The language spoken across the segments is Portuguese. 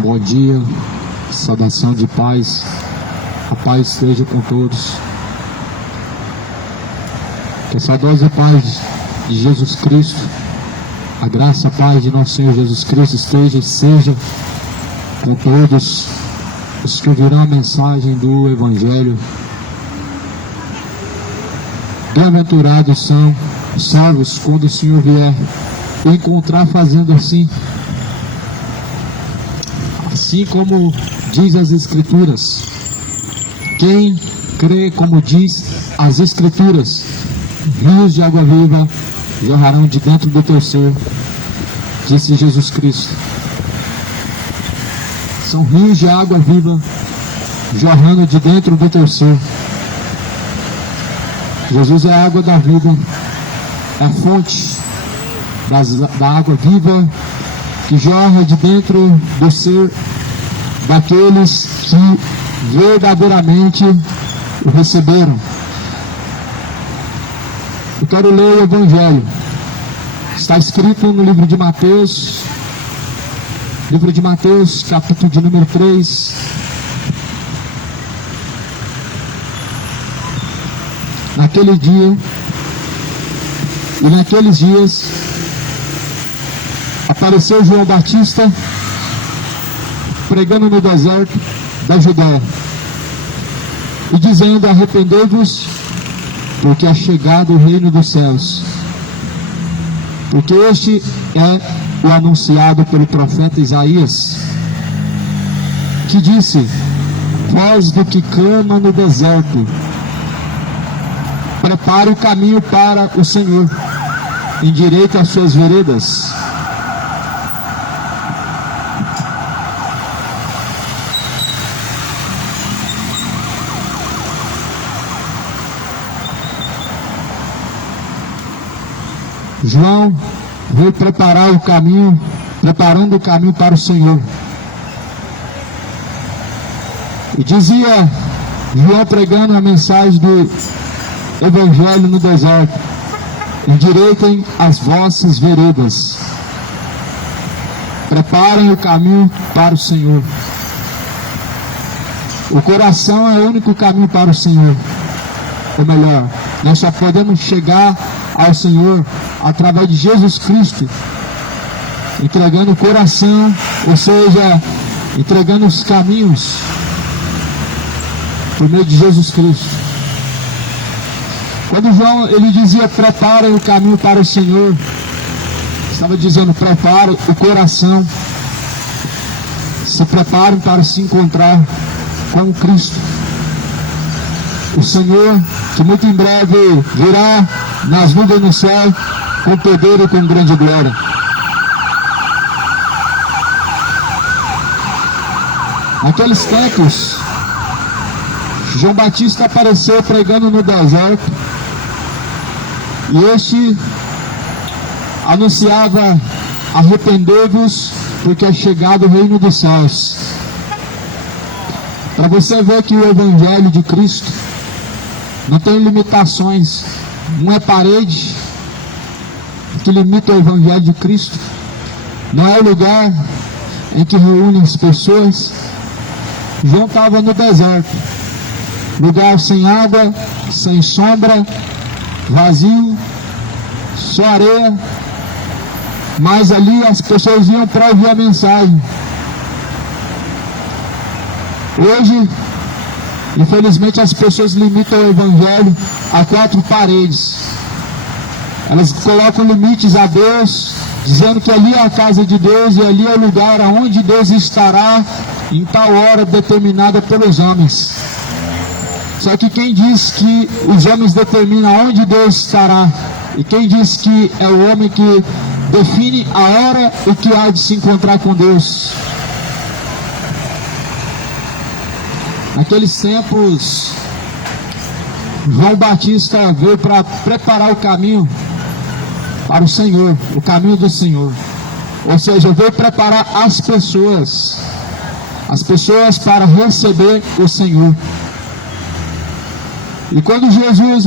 Bom dia, saudação de paz, a paz esteja com todos. Que a saudosa paz de Jesus Cristo, a graça, a paz de nosso Senhor Jesus Cristo esteja e seja com todos os que ouvirão a mensagem do Evangelho. Bem-aventurados são os salvos quando o Senhor vier encontrar fazendo assim como diz as Escrituras. Quem crê como diz as Escrituras, rios de água viva jorrarão de dentro do teu ser, disse Jesus Cristo. São rios de água viva jorrando de dentro do teu ser. Jesus é a água da vida, é a fonte da água viva que jorra de dentro do ser daqueles que verdadeiramente o receberam. Eu quero ler o Evangelho. Está escrito no livro de Mateus, capítulo de número 3. Naquele dia e naqueles dias apareceu João Batista pregando no deserto da Judéia e dizendo: arrependei-vos, porque é chegado o reino dos céus. Porque este é o anunciado pelo profeta Isaías, que disse: voz do que clama no deserto, prepare o caminho para o Senhor, endireite as suas veredas. João veio preparando o caminho para o Senhor. E dizia João, pregando a mensagem do Evangelho no deserto: endireitem as vossas veredas, preparem o caminho para o Senhor. O coração é o único caminho para o Senhor. Ou melhor, nós só podemos chegar ao Senhor através de Jesus Cristo, entregando o coração, ou seja, entregando os caminhos por meio de Jesus Cristo. Quando João ele dizia preparem o caminho para o Senhor, estava dizendo: prepare o coração, se preparem para se encontrar com Cristo, o Senhor que muito em breve virá nas nuvens no céu com poder e com grande glória. Naqueles tempos, João Batista apareceu pregando no deserto, e este anunciava: arrependei-vos, porque é chegado o reino dos céus. Para você ver que o Evangelho de Cristo não tem limitações. Não é parede que limita o Evangelho de Cristo. Não é o lugar em que reúnem as pessoas. João estava no deserto, lugar sem água, sem sombra, vazio, só areia. Mas ali as pessoas iam para ouvir a mensagem. Hoje, infelizmente, as pessoas limitam o Evangelho a 4 paredes. Elas colocam limites a Deus, dizendo que ali é a casa de Deus e ali é o lugar onde Deus estará em tal hora determinada pelos homens. Só que quem diz que os homens determinam onde Deus estará? E quem diz que é o homem que define a hora e que há de se encontrar com Deus? Naqueles tempos, João Batista veio para preparar o caminho para o Senhor, o caminho do Senhor. Ou seja, veio preparar as pessoas para receber o Senhor. E quando Jesus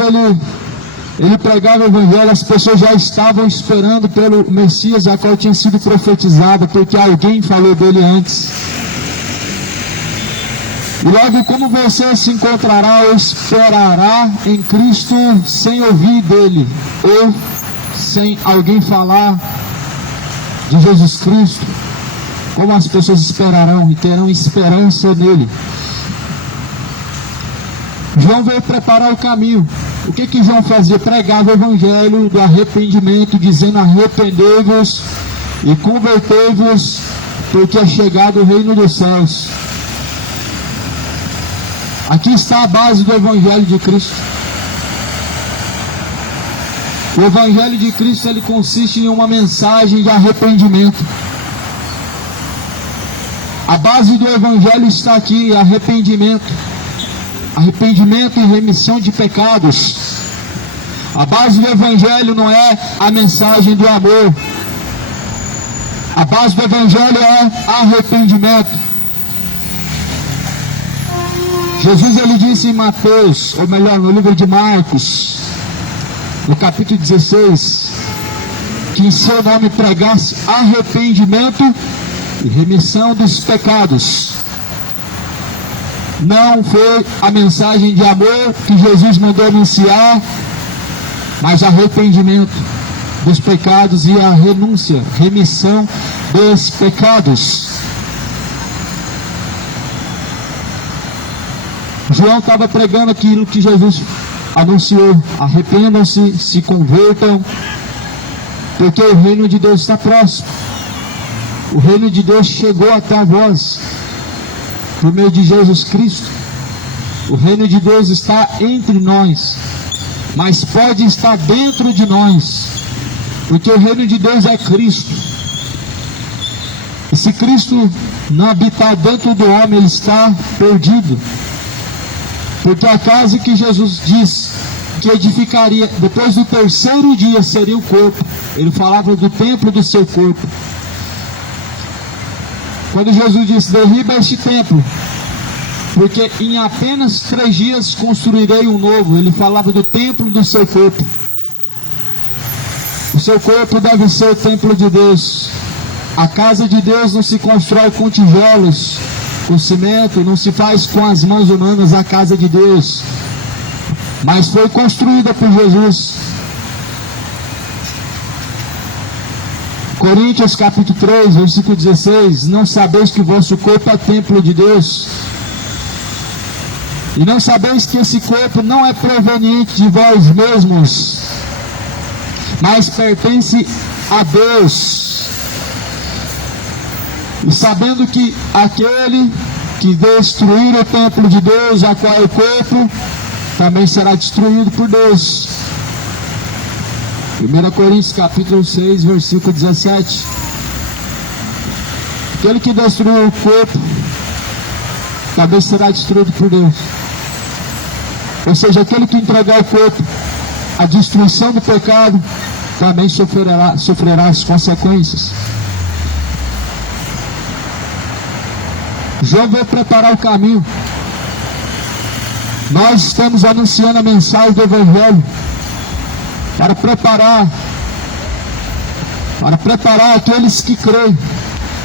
ele pregava o Evangelho, as pessoas já estavam esperando pelo Messias, a qual tinha sido profetizado, porque alguém falou dele antes. E logo como você se encontrará ou esperará em Cristo sem ouvir dele, ou sem alguém falar de Jesus Cristo, como as pessoas esperarão e terão esperança nele? João veio preparar o caminho. O que João fazia? Pregava o evangelho do arrependimento, dizendo: arrependei-vos e convertei-vos, porque é chegado o reino dos céus. Aqui está a base do evangelho de Cristo. O evangelho de Cristo, ele consiste em uma mensagem de arrependimento. A base do evangelho está aqui: arrependimento. Arrependimento e remissão de pecados. A base do evangelho não é a mensagem do amor. A base do evangelho é arrependimento. Jesus, ele disse em Mateus, ou melhor, no livro de Marcos, no capítulo 16, que em seu nome pregasse arrependimento e remissão dos pecados. Não foi a mensagem de amor que Jesus mandou anunciar, mas arrependimento dos pecados e a renúncia, remissão dos pecados. João estava pregando aquilo que Jesus anunciou: arrependam-se, se convertam, porque o reino de Deus está próximo. O reino de Deus chegou até vós por meio de Jesus Cristo. O reino de Deus está entre nós, mas pode estar dentro de nós, porque o reino de Deus é Cristo. E se Cristo não habitar dentro do homem, ele está perdido. Porque a casa que Jesus diz que edificaria depois do terceiro dia seria o corpo. Ele falava do templo do seu corpo. Quando Jesus disse: derriba este templo, porque em apenas 3 dias construirei um novo, ele falava do templo do seu corpo. O seu corpo deve ser o templo de Deus. A casa de Deus não se constrói com tijolos, com cimento, não se faz com as mãos humanas a casa de Deus, mas foi construída por Jesus. Coríntios capítulo 3, versículo 16: não sabeis que o vosso corpo é templo de Deus? E não sabeis que esse corpo não é proveniente de vós mesmos, mas pertence a Deus? E sabendo que aquele que destruir o templo de Deus, a qual é o corpo, também será destruído por Deus. 1 Coríntios capítulo 6, versículo 17. Aquele que destruiu o corpo também será destruído por Deus. Ou seja, aquele que entregar o corpo à destruição do pecado também sofrerá as consequências. João veio preparar o caminho. Nós estamos anunciando a mensagem do Evangelho para preparar aqueles que creem,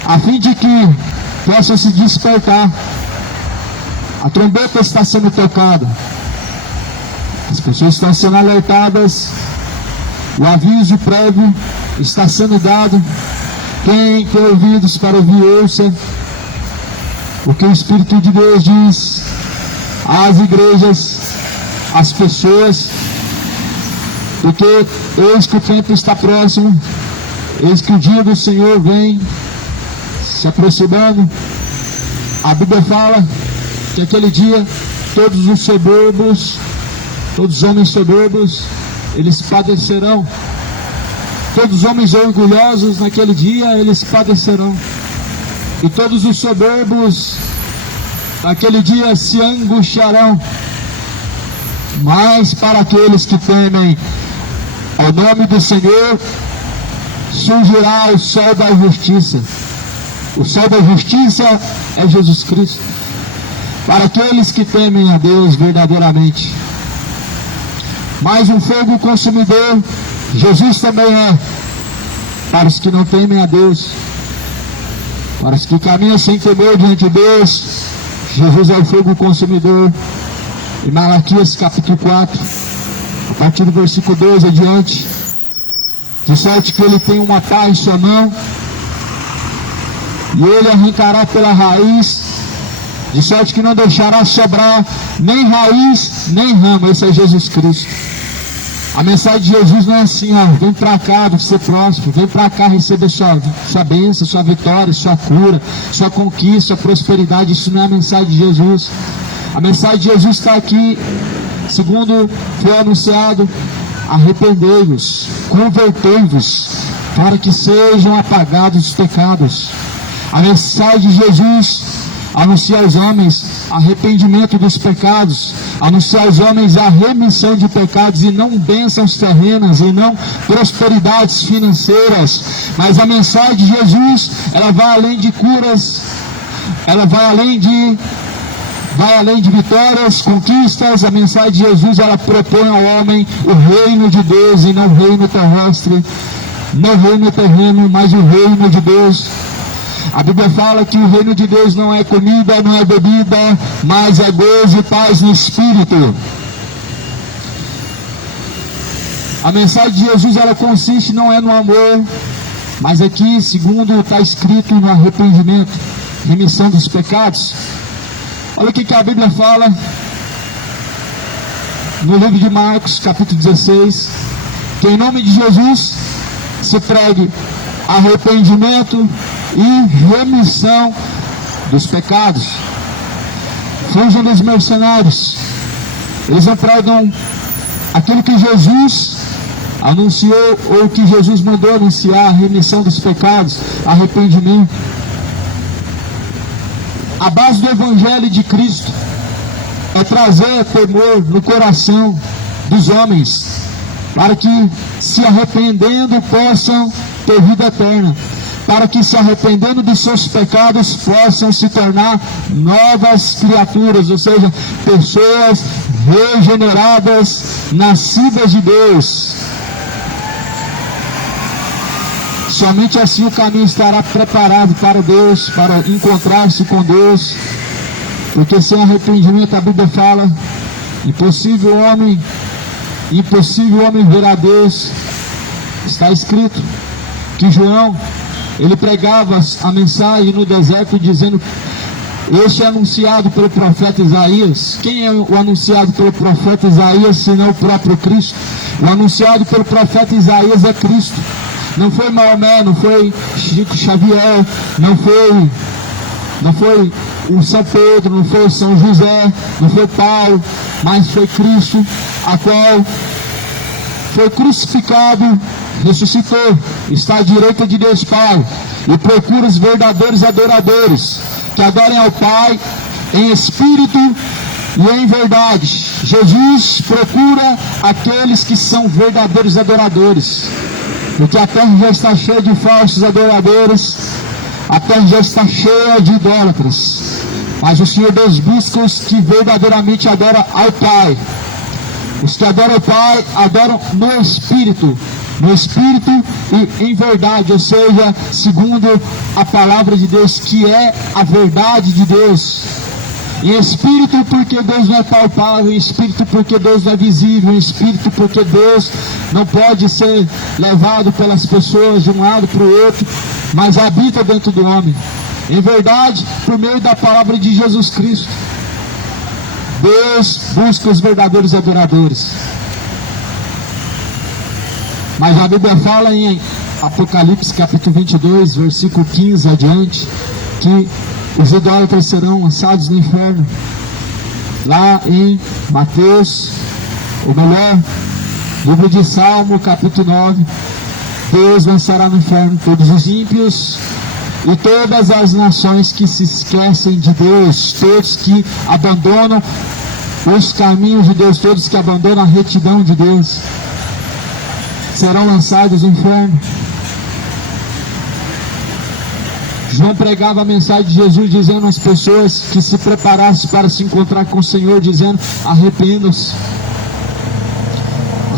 a fim de que possam se despertar. A trombeta está sendo tocada, as pessoas estão sendo alertadas, o aviso prévio está sendo dado. Quem tem ouvidos para ouvir, ouça o que o Espírito de Deus diz às igrejas, às pessoas, porque eis que o tempo está próximo, eis que o dia do Senhor vem se aproximando. A Bíblia fala que aquele dia todos os soberbos, todos os homens soberbos, eles padecerão. Todos os homens orgulhosos naquele dia, eles padecerão. E todos os soberbos naquele dia se angustiarão. Mas para aqueles que temem ao nome do Senhor, surgirá o sol da justiça. O sol da justiça é Jesus Cristo. Para aqueles que temem a Deus verdadeiramente. Mais um fogo consumidor, Jesus também é. Para os que não temem a Deus, para os que caminham sem temor diante de Deus, Jesus é o fogo consumidor. Em Malaquias capítulo 4, a partir do versículo 2 adiante, de sorte que ele tem uma pá em sua mão, e ele arrancará pela raiz, de sorte que não deixará sobrar nem raiz, nem ramo. Esse é Jesus Cristo. A mensagem de Jesus não é assim, ó, vem para cá, ser próspero, vem para cá receber sua bênção, sua vitória, sua cura, sua conquista, sua prosperidade. Isso não é a mensagem de Jesus. A mensagem de Jesus está aqui, segundo foi anunciado: arrependei-vos, convertei-vos, para que sejam apagados os pecados. A mensagem de Jesus anuncia aos homens arrependimento dos pecados, anuncia aos homens a remissão de pecados, e não bênçãos terrenas, e não prosperidades financeiras. Mas a mensagem de Jesus, ela vai além de curas, ela vai além de vitórias, conquistas. A mensagem de Jesus, ela propõe ao homem o reino de Deus, e não o reino terrestre, não o reino terreno, mas o reino de Deus. A Bíblia fala que o reino de Deus não é comida, não é bebida, mas é gozo e paz no Espírito. A mensagem de Jesus, ela consiste não é no amor, mas aqui, segundo está escrito, no arrependimento, remissão dos pecados. Olha o que a Bíblia fala no livro de Marcos, capítulo 16, que em nome de Jesus se pregue arrependimento e remissão dos pecados. Fujam dos mercenários. Eles não pregam aquilo que Jesus anunciou, ou que Jesus mandou anunciar: a remissão dos pecados, arrependimento. A base do Evangelho de Cristo é trazer temor no coração dos homens, para que, se arrependendo, possam ter vida eterna, para que, se arrependendo dos seus pecados, possam se tornar novas criaturas, ou seja, pessoas regeneradas, nascidas de Deus. Somente assim o caminho estará preparado para Deus, para encontrar-se com Deus, porque sem arrependimento, a Bíblia fala, impossível o homem ver a Deus. Está escrito que João, ele pregava a mensagem no deserto, dizendo: este é anunciado pelo profeta Isaías. Quem é o anunciado pelo profeta Isaías, senão o próprio Cristo? O anunciado pelo profeta Isaías é Cristo. Não foi Maomé, não foi Chico Xavier, não foi o São Pedro, não foi o São José, não foi Paulo, mas foi Cristo, a qual foi crucificado, ressuscitou, está à direita de Deus Pai, e procura os verdadeiros adoradores, que adorem ao Pai em espírito e em verdade. Jesus procura aqueles que são verdadeiros adoradores, porque a terra já está cheia de falsos adoradores, a terra já está cheia de idólatras, mas o Senhor Deus busca os que verdadeiramente adoram ao Pai. Os que adoram ao Pai adoram no Espírito e em verdade, ou seja, segundo a palavra de Deus, que é a verdade de Deus. Em espírito, porque Deus não é palpável; em espírito, porque Deus não é visível; em espírito, porque Deus não pode ser levado pelas pessoas de um lado para o outro, mas habita dentro do homem. Em verdade, por meio da palavra de Jesus Cristo, Deus busca os verdadeiros adoradores. Mas a Bíblia fala em Apocalipse capítulo 22, versículo 15 adiante, que os idólatras serão lançados no inferno. Lá em Mateus, ou melhor, livro de Salmo, capítulo 9, Deus lançará no inferno todos os ímpios e todas as nações que se esquecem de Deus, todos que abandonam os caminhos de Deus, todos que abandonam a retidão de Deus, serão lançados no inferno. João pregava a mensagem de Jesus, dizendo às pessoas que se preparassem para se encontrar com o Senhor, dizendo: arrependam-se.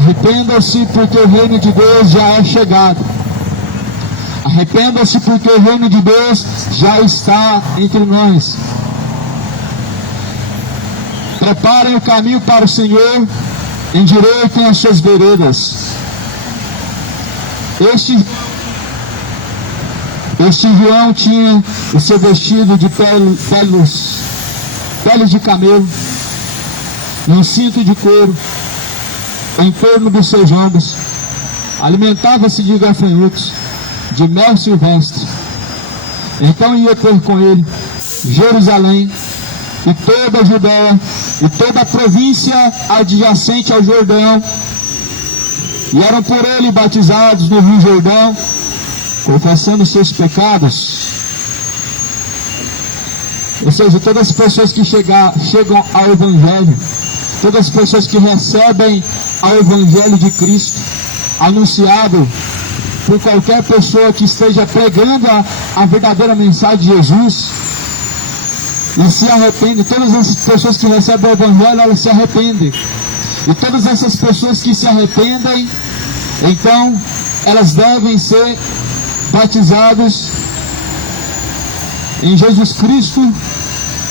Arrependam-se, porque o reino de Deus já é chegado. Arrependam-se, porque o reino de Deus já está entre nós. Preparem o caminho para o Senhor, endireitem as suas veredas. Este João tinha o seu vestido de peles de camelo, e um cinto de couro em torno dos seus ombros. Alimentava-se de gafanhotos, de mel silvestre. Então ia ter com ele Jerusalém e toda a Judéia e toda a província adjacente ao Jordão, e eram por ele batizados no Rio Jordão, confessando seus pecados. Ou seja, todas as pessoas que chegam ao Evangelho, todas as pessoas que recebem ao Evangelho de Cristo, anunciado por qualquer pessoa que esteja pregando a verdadeira mensagem de Jesus, e se arrependem, todas as pessoas que recebem o Evangelho, elas se arrependem. E todas essas pessoas que se arrependem, então, elas devem ser batizadas em Jesus Cristo,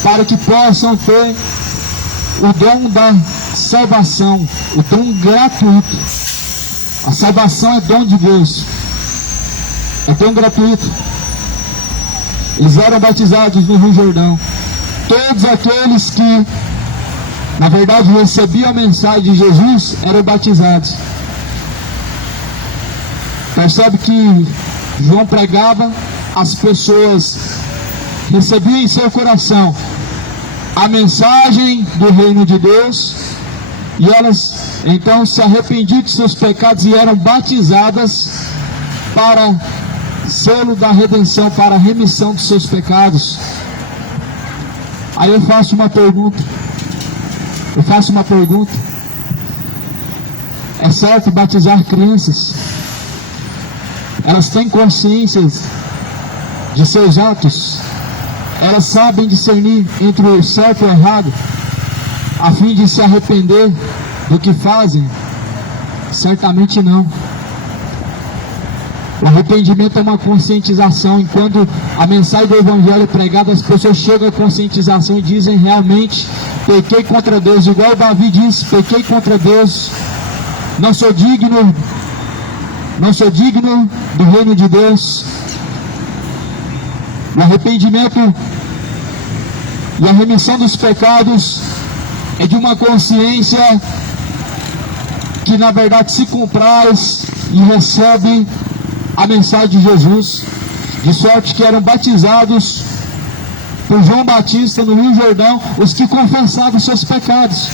para que possam ter o dom da salvação, o dom gratuito. A salvação é dom de Deus, é dom gratuito. Eles eram batizados no Rio Jordão. Todos aqueles que, na verdade, recebiam a mensagem de Jesus, eram batizados. Percebe que João pregava, as pessoas recebiam em seu coração a mensagem do reino de Deus, e elas então se arrependiam de seus pecados e eram batizadas para selo da redenção, para a remissão dos seus pecados. Aí eu faço uma pergunta. É certo batizar crianças? Elas têm consciência de seus atos? Elas sabem discernir entre o certo e o errado, a fim de se arrepender do que fazem? Certamente não. O arrependimento é uma conscientização, e quando a mensagem do Evangelho é pregada, as pessoas chegam à conscientização e dizem: realmente, pequei contra Deus, igual Davi disse: pequei contra Deus, não sou digno do reino de Deus. O arrependimento e a remissão dos pecados é de uma consciência que na verdade se compraz e recebe a mensagem de Jesus, de sorte que eram batizados por João Batista no Rio Jordão os que confessavam seus pecados.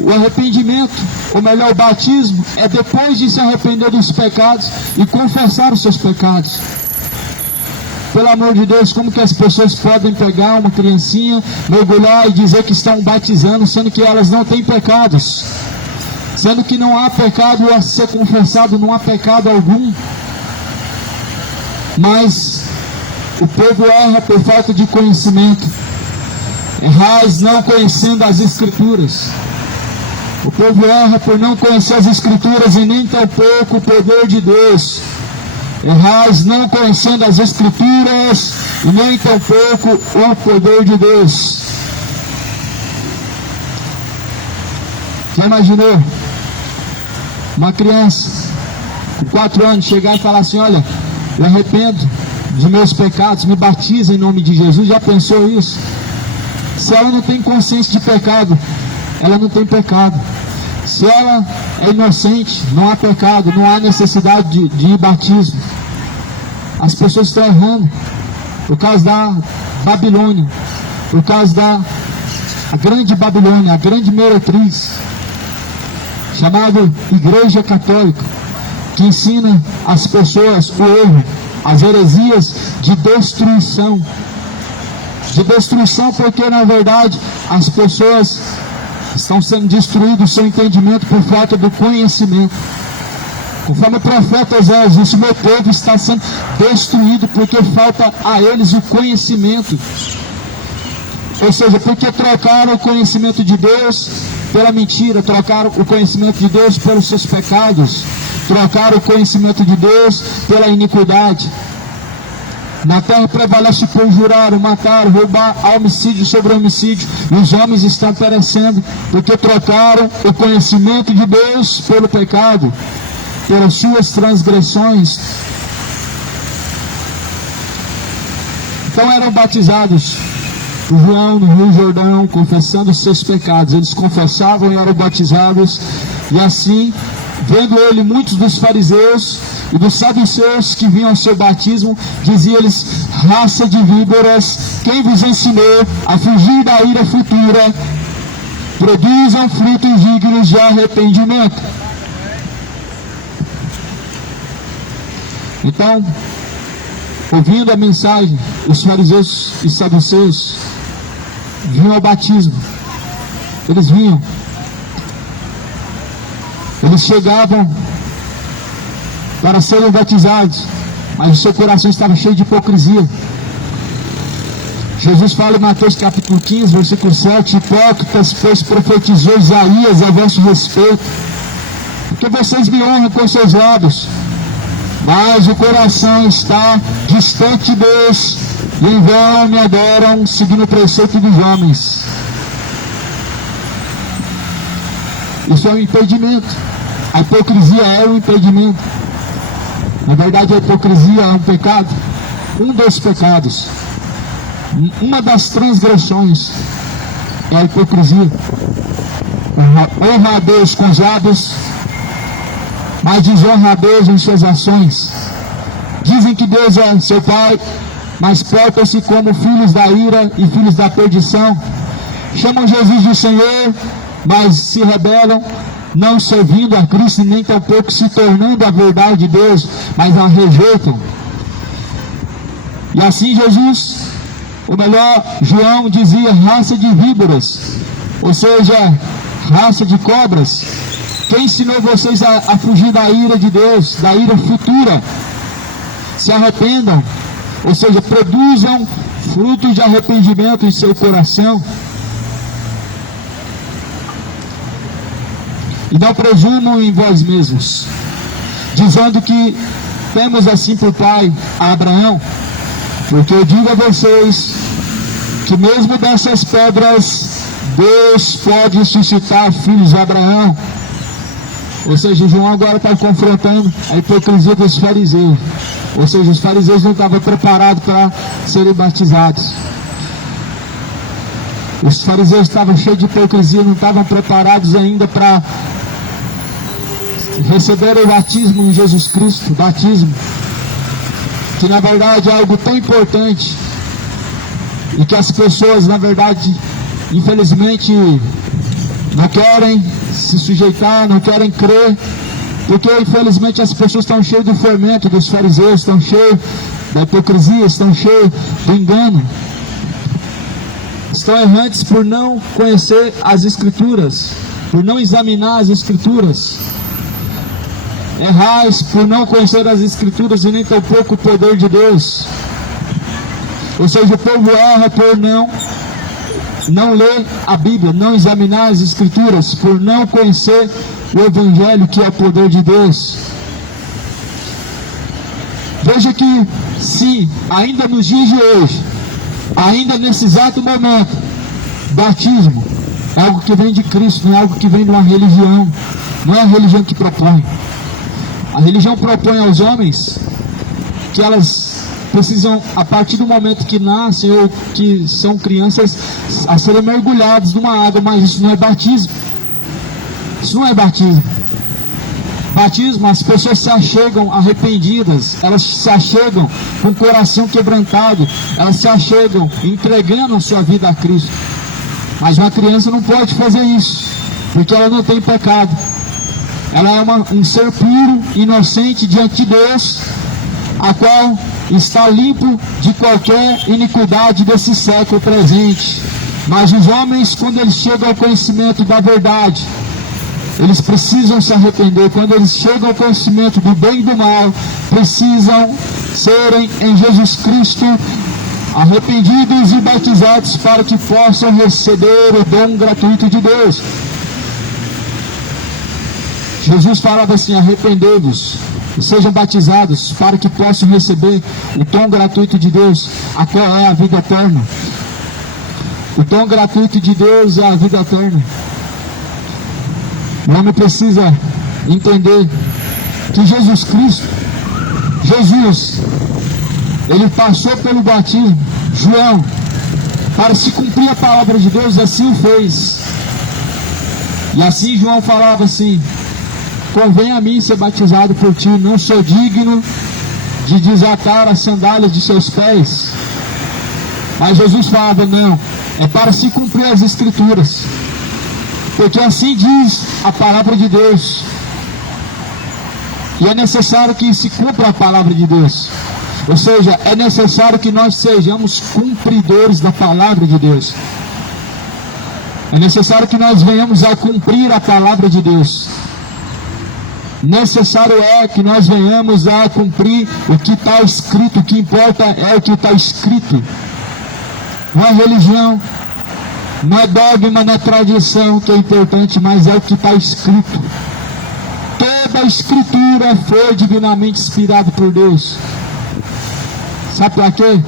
O arrependimento, ou melhor, o batismo, é depois de se arrepender dos pecados e confessar os seus pecados. Pelo amor de Deus, como que as pessoas podem pegar uma criancinha, mergulhar e dizer que estão batizando, sendo que elas não têm pecados? Sendo que não há pecado a ser confessado, não há pecado algum. Mas o povo erra por falta de conhecimento. Errais não conhecendo as Escrituras. O povo erra por não conhecer as Escrituras e nem tampouco o poder de Deus. Errais não conhecendo as Escrituras e nem tampouco o poder de Deus. Já imaginou uma criança com 4 anos chegar e falar assim: olha, eu arrependo de meus pecados, me batiza em nome de Jesus? Já pensou isso? Se ela não tem consciência de pecado, ela não tem pecado. Se ela é inocente, não há pecado, não há necessidade de batismo. As pessoas estão errando por causa da Babilônia, por causa da grande Babilônia, a grande meretriz, chamada Igreja Católica, que ensina as pessoas o erro, as heresias de destruição. De destruição porque, na verdade, as pessoas estão sendo destruídas, o seu entendimento, por falta do conhecimento. Conforme o profeta Oséias disse: meu povo está sendo destruído porque falta a eles o conhecimento. Ou seja, porque trocaram o conhecimento de Deus pela mentira, trocaram o conhecimento de Deus pelos seus pecados, trocaram o conhecimento de Deus pela iniquidade. Na terra prevalece o perjurar, o matar, o roubar, homicídio sobre homicídio, e os homens estão perecendo, porque trocaram o conhecimento de Deus pelo pecado, pelas suas transgressões. Então eram batizados por João no Rio Jordão, confessando os seus pecados. Eles confessavam e eram batizados, e assim, vendo ele, muitos dos fariseus e dos saduceus que vinham ao seu batismo, diziam-lhes: raça de víboras, quem vos ensinou a fugir da ira futura? Produzam frutos dignos de arrependimento. Então, ouvindo a mensagem, os fariseus e saduceus vinham ao batismo. Eles vinham. Eles chegavam para serem batizados, mas o seu coração estava cheio de hipocrisia. Jesus fala em Mateus capítulo 15, versículo 7: hipócritas, pois profetizou Isaías a vosso respeito, porque vocês me honram com seus lábios, mas o coração está distante de Deus, e em vão me adoram, seguindo o preceito dos homens. Isso é um impedimento. A hipocrisia é um impedimento. Na verdade, a hipocrisia é um pecado, um dos pecados. Uma das transgressões é a hipocrisia. Honra a Deus com os lábios, mas desonra a Deus em suas ações. Dizem que Deus é seu Pai, mas portam-se como filhos da ira e filhos da perdição. Chamam Jesus de Senhor, mas se rebelam, não servindo a Cristo, nem tampouco se tornando a verdade de Deus, mas a rejeitam. E assim Jesus, ou melhor, João dizia raça de víboras, ou seja, raça de cobras. Quem ensinou vocês a fugir da ira de Deus, da ira futura? Se arrependam, ou seja, produzam frutos de arrependimento em seu coração. E não presumam em vós mesmos, dizendo que temos assim por pai a Abraão, porque eu digo a vocês que mesmo dessas pedras Deus pode suscitar filhos de Abraão. Ou seja, João agora está confrontando a hipocrisia dos fariseus. Ou seja, os fariseus não estavam preparados para serem batizados. Os fariseus estavam cheios de hipocrisia, não estavam preparados ainda para receber o batismo em Jesus Cristo. Batismo que na verdade é algo tão importante, e que as pessoas na verdade, infelizmente, não querem se sujeitar, não querem crer, porque infelizmente as pessoas estão cheias do fermento dos fariseus, estão cheias da hipocrisia, estão cheias do engano, estão errantes por não conhecer as Escrituras, por não examinar as Escrituras. Errais por não conhecer as Escrituras e nem tampouco o poder de Deus. Ou seja, o povo erra por não ler a Bíblia, não examinar as Escrituras, por não conhecer o Evangelho, que é o poder de Deus. Veja que, sim, ainda nos dias de hoje, ainda nesse exato momento, batismo é algo que vem de Cristo, não é algo que vem de uma religião, não é a religião que propõe. A religião propõe aos homens que elas precisam, a partir do momento que nascem ou que são crianças, a serem mergulhados numa água, mas isso não é batismo. Isso não é batismo. Batismo, as pessoas se achegam arrependidas, elas se achegam com o coração quebrantado, elas se achegam entregando a sua vida a Cristo. Mas uma criança não pode fazer isso, porque ela não tem pecado. Ela é um ser puro, inocente diante de Deus, a qual está limpo de qualquer iniquidade desse século presente. Mas os homens, quando eles chegam ao conhecimento da verdade, eles precisam se arrepender. Quando eles chegam ao conhecimento do bem e do mal, precisam serem em Jesus Cristo arrependidos e batizados para que possam receber o dom gratuito de Deus. Jesus falava assim: arrependei-vos, e sejam batizados para que possam receber o dom gratuito de Deus, a qual é a vida eterna. O dom gratuito de Deus é a vida eterna. O homem precisa entender que Jesus Cristo, ele passou pelo batismo, João, para se cumprir a palavra de Deus, assim o fez. E assim João falava assim: convém a mim ser batizado por ti, não sou digno de desatar as sandálias de seus pés. Mas Jesus falava: não, é para se cumprir as Escrituras, porque assim diz a palavra de Deus, e é necessário que se cumpra a palavra de Deus. Ou seja, é necessário que nós sejamos cumpridores da palavra de Deus. É necessário que nós venhamos a cumprir a palavra de Deus. Necessário é que nós venhamos a cumprir o que está escrito. O que importa é o que está escrito. Não é religião, não é dogma, não é tradição que é importante, mas é o que está escrito. Toda a Escritura foi divinamente inspirada por Deus. Sabe para quê?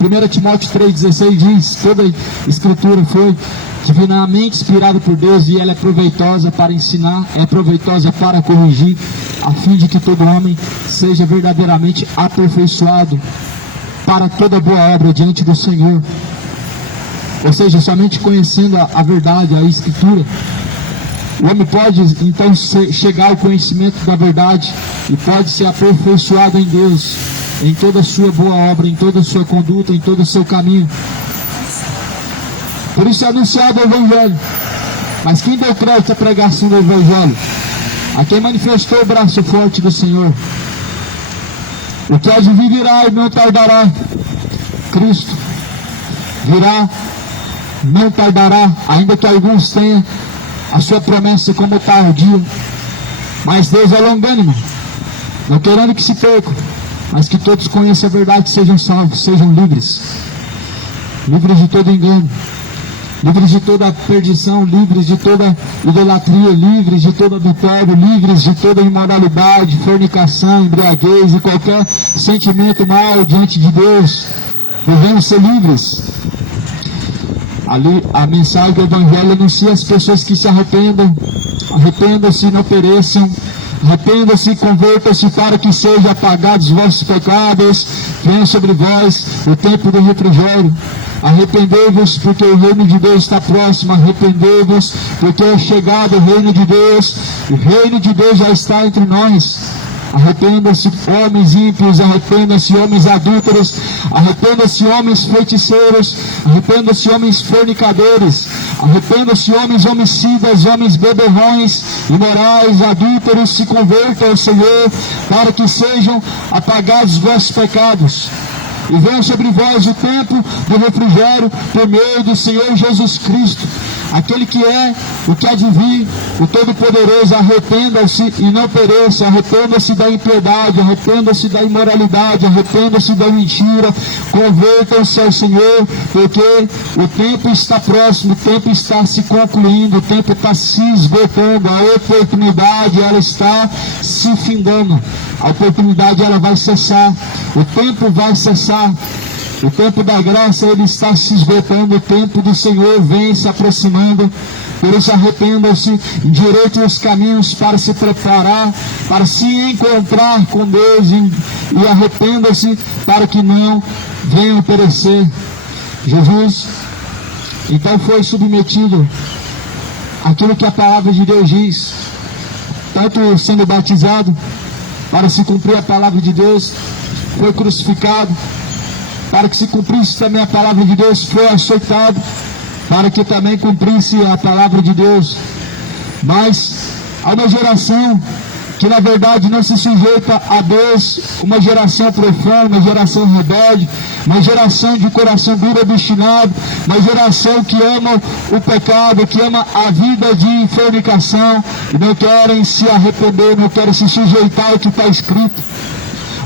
Em 1 Timóteo 3,16 diz: toda a Escritura foi divinamente inspirada por Deus e ela é proveitosa para ensinar, é proveitosa para corrigir, a fim de que todo homem seja verdadeiramente aperfeiçoado para toda boa obra diante do Senhor. Ou seja, somente conhecendo a verdade, a Escritura, o homem pode então chegar ao conhecimento da verdade e pode ser aperfeiçoado em Deus, em toda a sua boa obra, em toda a sua conduta, em todo o seu caminho. Por isso é anunciado o Evangelho. Mas quem deu crédito à pregação do Evangelho? A quem manifestou o braço forte do Senhor. O que há de vir virá e não tardará. Cristo virá, não tardará, ainda que alguns tenham a sua promessa como tardio. Mas Deus é longânimo, não querendo que se percam, mas que todos conheçam a verdade, sejam salvos, sejam livres. Livres de todo engano, livres de toda perdição, livres de toda idolatria, livres de todo adultério, livres de toda imoralidade, fornicação, embriaguez e qualquer sentimento mau diante de Deus. Devemos ser livres. Ali a mensagem do Evangelho anuncia as pessoas que se arrependam, arrependam-se e não pereçam, arrependam-se e convertam-se para que sejam apagados os vossos pecados, venha sobre vós o tempo do refrigério. Arrependei-vos porque o reino de Deus está próximo, arrependei-vos porque é chegado o reino de Deus, o reino de Deus já está entre nós. Arrependam-se homens ímpios, arrependam-se homens adúlteros, arrependam-se homens feiticeiros, arrependam-se homens fornicadores, arrependam-se homens homicidas, homens beberrões, imorais, adúlteros, se convertam ao Senhor, para que sejam apagados os vossos pecados. E venha sobre vós o tempo do refrigério por meio do Senhor Jesus Cristo, aquele que é o que há de vir, o Todo-Poderoso. Arrependa-se e não pereça, arrependa-se da impiedade, arrependa-se da imoralidade, arrependa-se da mentira, convertam-se ao Senhor, porque o tempo está próximo, o tempo está se concluindo, o tempo está se esgotando, a oportunidade ela está se findando, a oportunidade ela vai cessar, o tempo vai cessar. O tempo da graça ele está se esgotando, o tempo do Senhor vem se aproximando. Por isso arrependam-se, endireitem os caminhos para se preparar, para se encontrar com Deus, e arrependam-se para que não venham perecer. Jesus então foi submetido àquilo que a palavra de Deus diz, tanto sendo batizado para se cumprir a palavra de Deus, foi crucificado para que se cumprisse também a palavra de Deus, foi açoitado para que também cumprisse a palavra de Deus. Mas há uma geração que na verdade não se sujeita a Deus, uma geração profana, uma geração rebelde, uma geração de coração duro, obstinado, uma geração que ama o pecado, que ama a vida de fornicação, e não querem se arrepender, não querem se sujeitar ao que está escrito.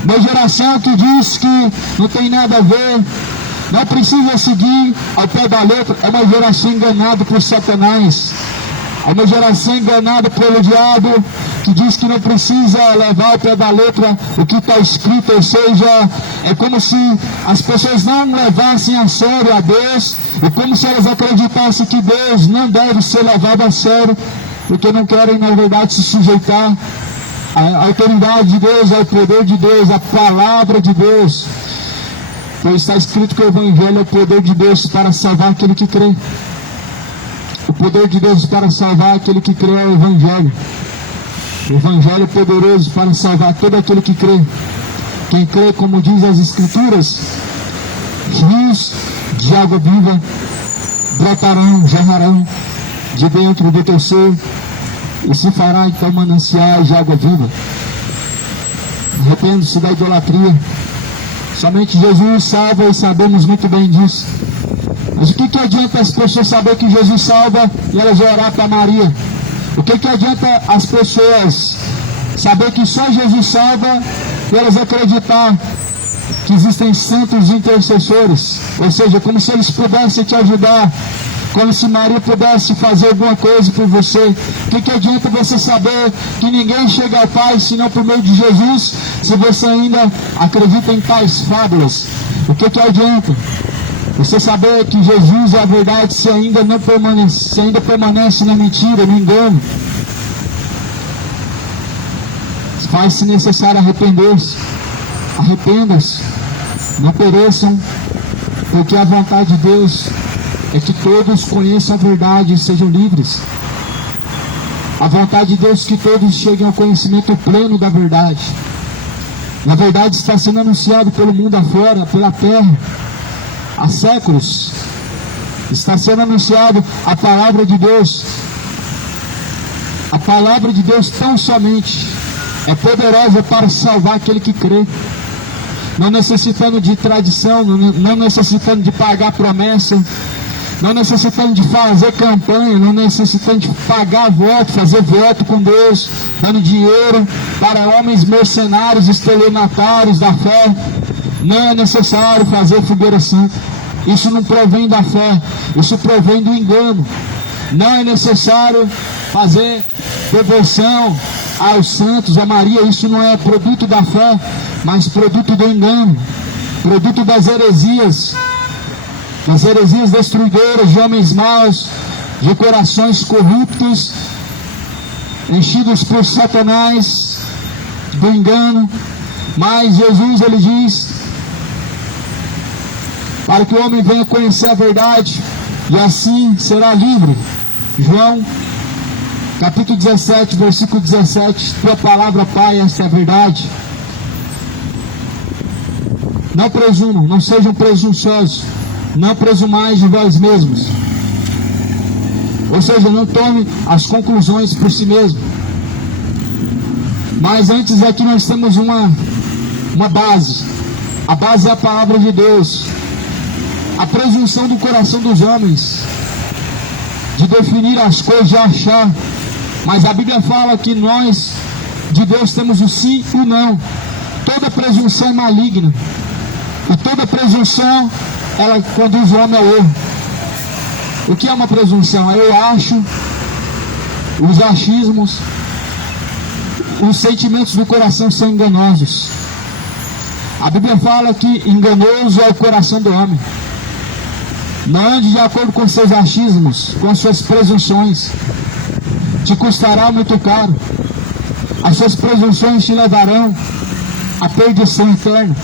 Uma geração que diz que não tem nada a ver, não precisa seguir ao pé da letra. É uma geração enganada por Satanás, é uma geração enganada pelo diabo, que diz que não precisa levar ao pé da letra o que está escrito, ou seja, é como se as pessoas não levassem a sério a Deus, e como se elas acreditassem que Deus não deve ser levado a sério, porque não querem, na verdade, se sujeitar à autoridade de Deus, ao poder de Deus, à palavra de Deus. Pois está escrito que o Evangelho é o poder de Deus para salvar aquele que crê. O poder de Deus para salvar aquele que crê é o Evangelho. O Evangelho é poderoso para salvar todo aquele que crê. Quem crê, como diz as Escrituras, rios de água viva brotarão, jorrarão de dentro do teu ser, e se fará então mananciais de água viva. Arrependa-se da idolatria. Somente Jesus salva e sabemos muito bem disso. Mas o que adianta as pessoas saber que Jesus salva e elas orar para Maria? O que adianta as pessoas saber que só Jesus salva e elas acreditar que existem santos intercessores? Ou seja, como se eles pudessem te ajudar, como se Maria pudesse fazer alguma coisa por você. O que adianta você saber que ninguém chega ao Pai senão por meio de Jesus, se você ainda acredita em tais fábulas? O que adianta você saber que Jesus é a verdade se ainda não permanece, se ainda permanece na mentira, no engano? Faz-se necessário arrepender-se. Arrependam-se, não pereçam, porque a vontade de Deus é que todos conheçam a verdade e sejam livres. A vontade de Deus é que todos cheguem ao conhecimento pleno da verdade. Na verdade está sendo anunciado pelo mundo afora, pela terra, há séculos. Está sendo anunciado a palavra de Deus. A palavra de Deus tão somente é poderosa para salvar aquele que crê. Não necessitando de tradição, não necessitando de pagar promessa, não necessitando de fazer campanha, não necessitando de pagar voto, fazer voto com Deus, dando dinheiro para homens mercenários, estelionatários da fé. Não é necessário fazer fogueira santa. Isso não provém da fé, isso provém do engano. Não é necessário fazer devoção aos santos, a Maria. Isso não é produto da fé, mas produto do engano, produto das heresias destruidoras de homens maus, de corações corruptos, enchidos por Satanás, do engano. Mas Jesus, ele diz, para que o homem venha conhecer a verdade, e assim será livre. João, capítulo 17, versículo 17, tua palavra, Pai, esta é a verdade. Não presumam, não sejam presunçosos, não presumais de vós mesmos. Ou seja, não tome as conclusões por si mesmo. Mas antes aqui nós temos uma base. A base é a palavra de Deus. A presunção do coração dos homens de definir as coisas, de achar. Mas a Bíblia fala que nós, de Deus, temos o sim e o não. Toda presunção é maligna. E toda presunção, ela conduz o homem ao erro. O que é uma presunção? Eu acho, os achismos, os sentimentos do coração são enganosos. A Bíblia fala que enganoso é o coração do homem. Não ande de acordo com seus achismos, com suas presunções. Te custará muito caro. As suas presunções te levarão à perdição eterna.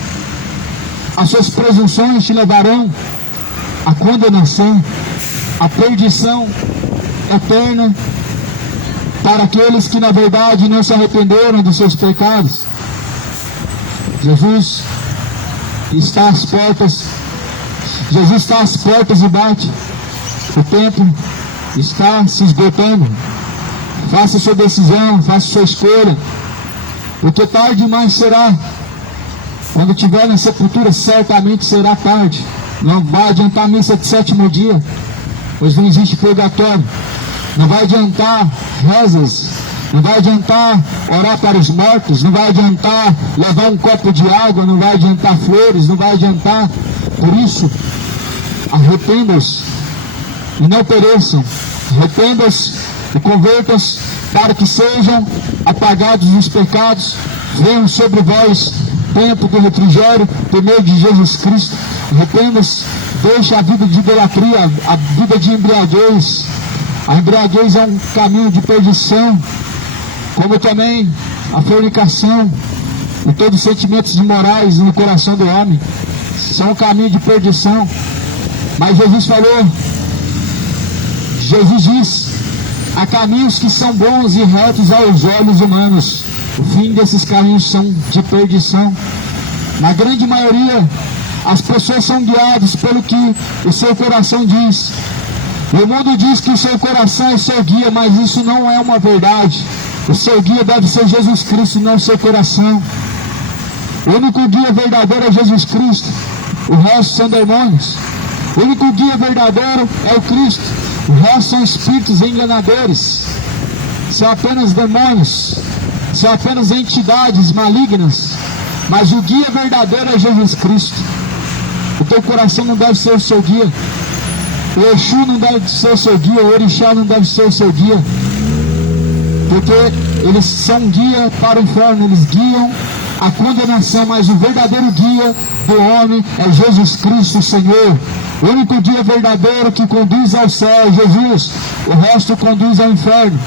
As suas presunções te levarão à condenação, à perdição eterna para aqueles que na verdade não se arrependeram dos seus pecados. Jesus está às portas. Jesus está às portas e bate. O tempo está se esgotando. Faça sua decisão, faça sua escolha, porque tarde demais será. Quando estiver na sepultura, certamente será tarde. Não vai adiantar a missa de sétimo dia, pois não existe purgatório. Não vai adiantar rezas, não vai adiantar orar para os mortos, não vai adiantar levar um copo de água, não vai adiantar flores, não vai adiantar. Por isso, arrependam-se e não pereçam. Arrependam-se e convertam-se para que sejam apagados os pecados, venham sobre vós tempo do refrigério, por meio de Jesus Cristo. Arrependa-se, deixe a vida de idolatria, a vida de embriaguez. A embriaguez é um caminho de perdição, como também a fornicação e todos os sentimentos imorais no coração do homem. São um caminho de perdição. Mas Jesus falou, Jesus diz, há caminhos que são bons e retos aos olhos humanos. O fim desses caminhos são de perdição. Na grande maioria, as pessoas são guiadas pelo que o seu coração diz. O mundo diz que o seu coração é seu guia, mas isso não é uma verdade. O seu guia deve ser Jesus Cristo, não o seu coração. O único guia verdadeiro é Jesus Cristo. O resto são demônios. O único guia verdadeiro é o Cristo. O resto são espíritos enganadores. São apenas demônios. São apenas entidades malignas. Mas o guia verdadeiro é Jesus Cristo. O teu coração não deve ser o seu guia. O Exu não deve ser o seu guia. O Orixá não deve ser o seu guia. Porque eles são guia para o inferno. Eles guiam a condenação. Mas o verdadeiro guia do homem é Jesus Cristo, o Senhor. O único guia verdadeiro que conduz ao céu é Jesus. O resto conduz ao inferno.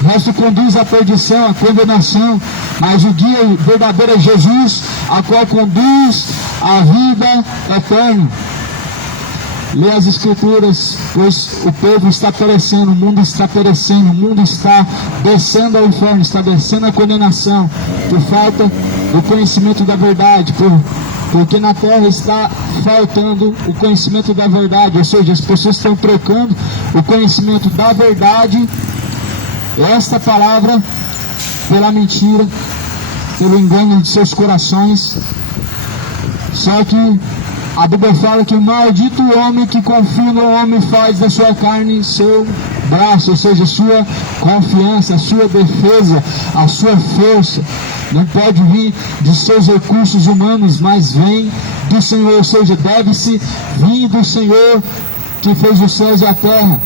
O resto conduz à perdição, à condenação. Mas o guia verdadeiro é Jesus, a qual conduz à vida eterna. Lê as Escrituras, pois o povo está perecendo, o mundo está perecendo, o mundo está descendo ao inferno, está descendo à condenação, por falta do conhecimento da verdade, porque na terra está faltando o conhecimento da verdade, ou seja, as pessoas estão trocando o conhecimento da verdade, esta palavra, pela mentira, pelo engano de seus corações. Só que a Bíblia fala que o maldito homem que confia no homem faz da sua carne seu braço, ou seja, sua confiança, a sua defesa, a sua força. Não pode vir de seus recursos humanos, mas vem do Senhor, ou seja, deve-se vir do Senhor que fez os céus e a terra.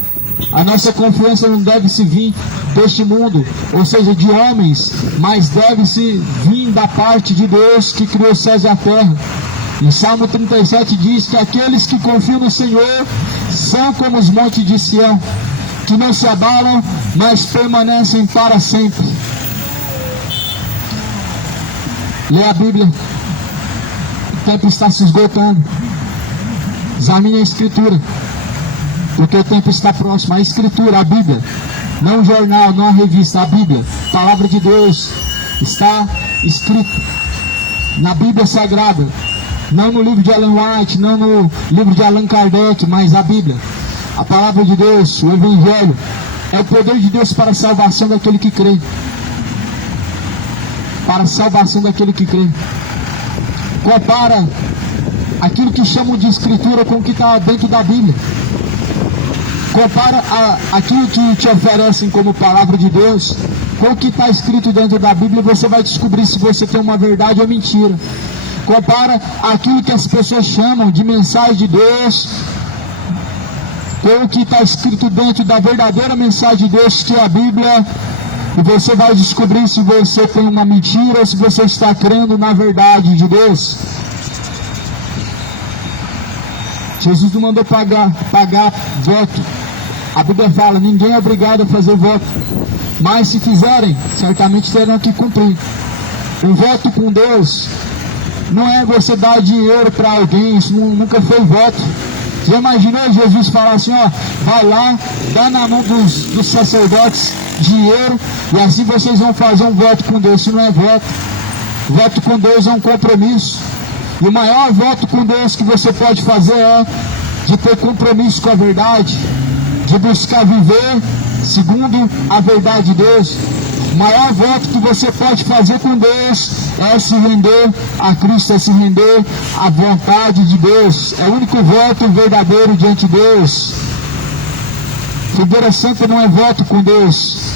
A nossa confiança não deve se vir deste mundo, ou seja, de homens, mas deve-se vir da parte de Deus que criou os céus e a terra. Em Salmo 37 diz que aqueles que confiam no Senhor são como os montes de Sião, que não se abalam, mas permanecem para sempre. Lê a Bíblia, o tempo está se esgotando. Examine a Escritura, porque o tempo está próximo. A Escritura, a Bíblia, não o jornal, não a revista, a Bíblia, a palavra de Deus, está escrita na Bíblia Sagrada. Não no livro de Ellen White, não no livro de Allan Kardec, mas a Bíblia, a palavra de Deus, o Evangelho, é o poder de Deus para a salvação daquele que crê. Para a salvação daquele que crê. Compara aquilo que chamam de Escritura com o que está dentro da Bíblia. Compara aquilo que te oferecem como palavra de Deus com o que está escrito dentro da Bíblia, e você vai descobrir se você tem uma verdade ou mentira. Compara aquilo que as pessoas chamam de mensagem de Deus com o que está escrito dentro da verdadeira mensagem de Deus, que é a Bíblia, e você vai descobrir se você tem uma mentira ou se você está crendo na verdade de Deus. Jesus não mandou pagar voto. A Bíblia fala, ninguém é obrigado a fazer voto, mas se fizerem, certamente terão que cumprir. Um voto com Deus não é você dar dinheiro para alguém, isso nunca foi voto. Já imaginou Jesus falar assim, ó, vai lá, dá na mão dos sacerdotes dinheiro, e assim vocês vão fazer um voto com Deus? Isso não é voto. Voto com Deus é um compromisso. E o maior voto com Deus que você pode fazer é de ter compromisso com a verdade, de buscar viver segundo a verdade de Deus. O maior voto que você pode fazer com Deus é se render a Cristo, é se render à vontade de Deus. É o único voto verdadeiro diante de Deus. Figueira Santa não é voto com Deus,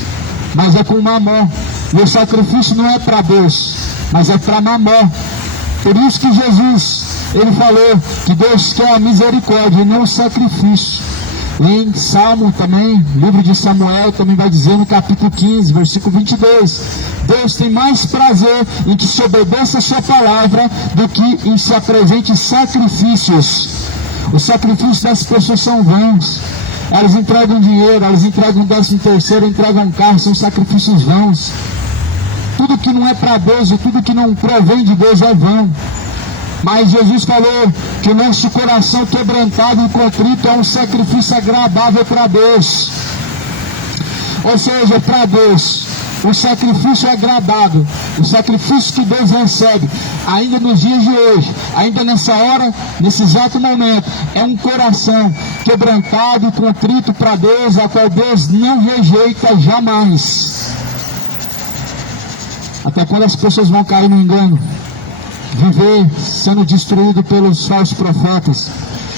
mas é com Mamó. E o sacrifício não é para Deus, mas é para Mamó. Por isso que Jesus, ele falou que Deus quer a misericórdia e não o sacrifício. Em Salmo também, livro de Samuel, também vai dizer no capítulo 15, versículo 22, Deus tem mais prazer em que se obedeça a sua palavra do que em se apresente sacrifícios. Os sacrifícios das pessoas são vãos. Elas entregam dinheiro, elas entregam 13º, entregam um carro, são sacrifícios vãos. Tudo que não é para Deus e tudo que não provém de Deus é vão. Mas Jesus falou que o nosso coração quebrantado e contrito é um sacrifício agradável para Deus. Ou seja, para Deus, o sacrifício é agradável, o sacrifício que Deus recebe, ainda nos dias de hoje, ainda nessa hora, nesse exato momento, é um coração quebrantado e contrito para Deus, a qual Deus não rejeita jamais. Até quando as pessoas vão cair no engano, viver sendo destruído pelos falsos profetas,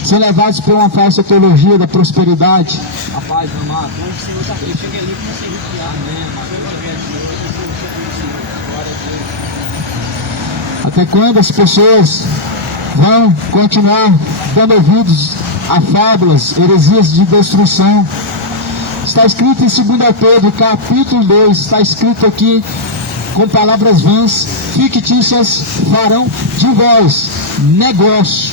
ser levados por uma falsa teologia da prosperidade. Rapaz, amado, onde o Senhor está aqui, chega ali com você enfiar, né, amado? Até quando as pessoas vão continuar dando ouvidos a fábulas, heresias de destruição? Está escrito em 2 Pedro, capítulo 2, está escrito aqui, com palavras vãs, fictícias, farão de vós negócio.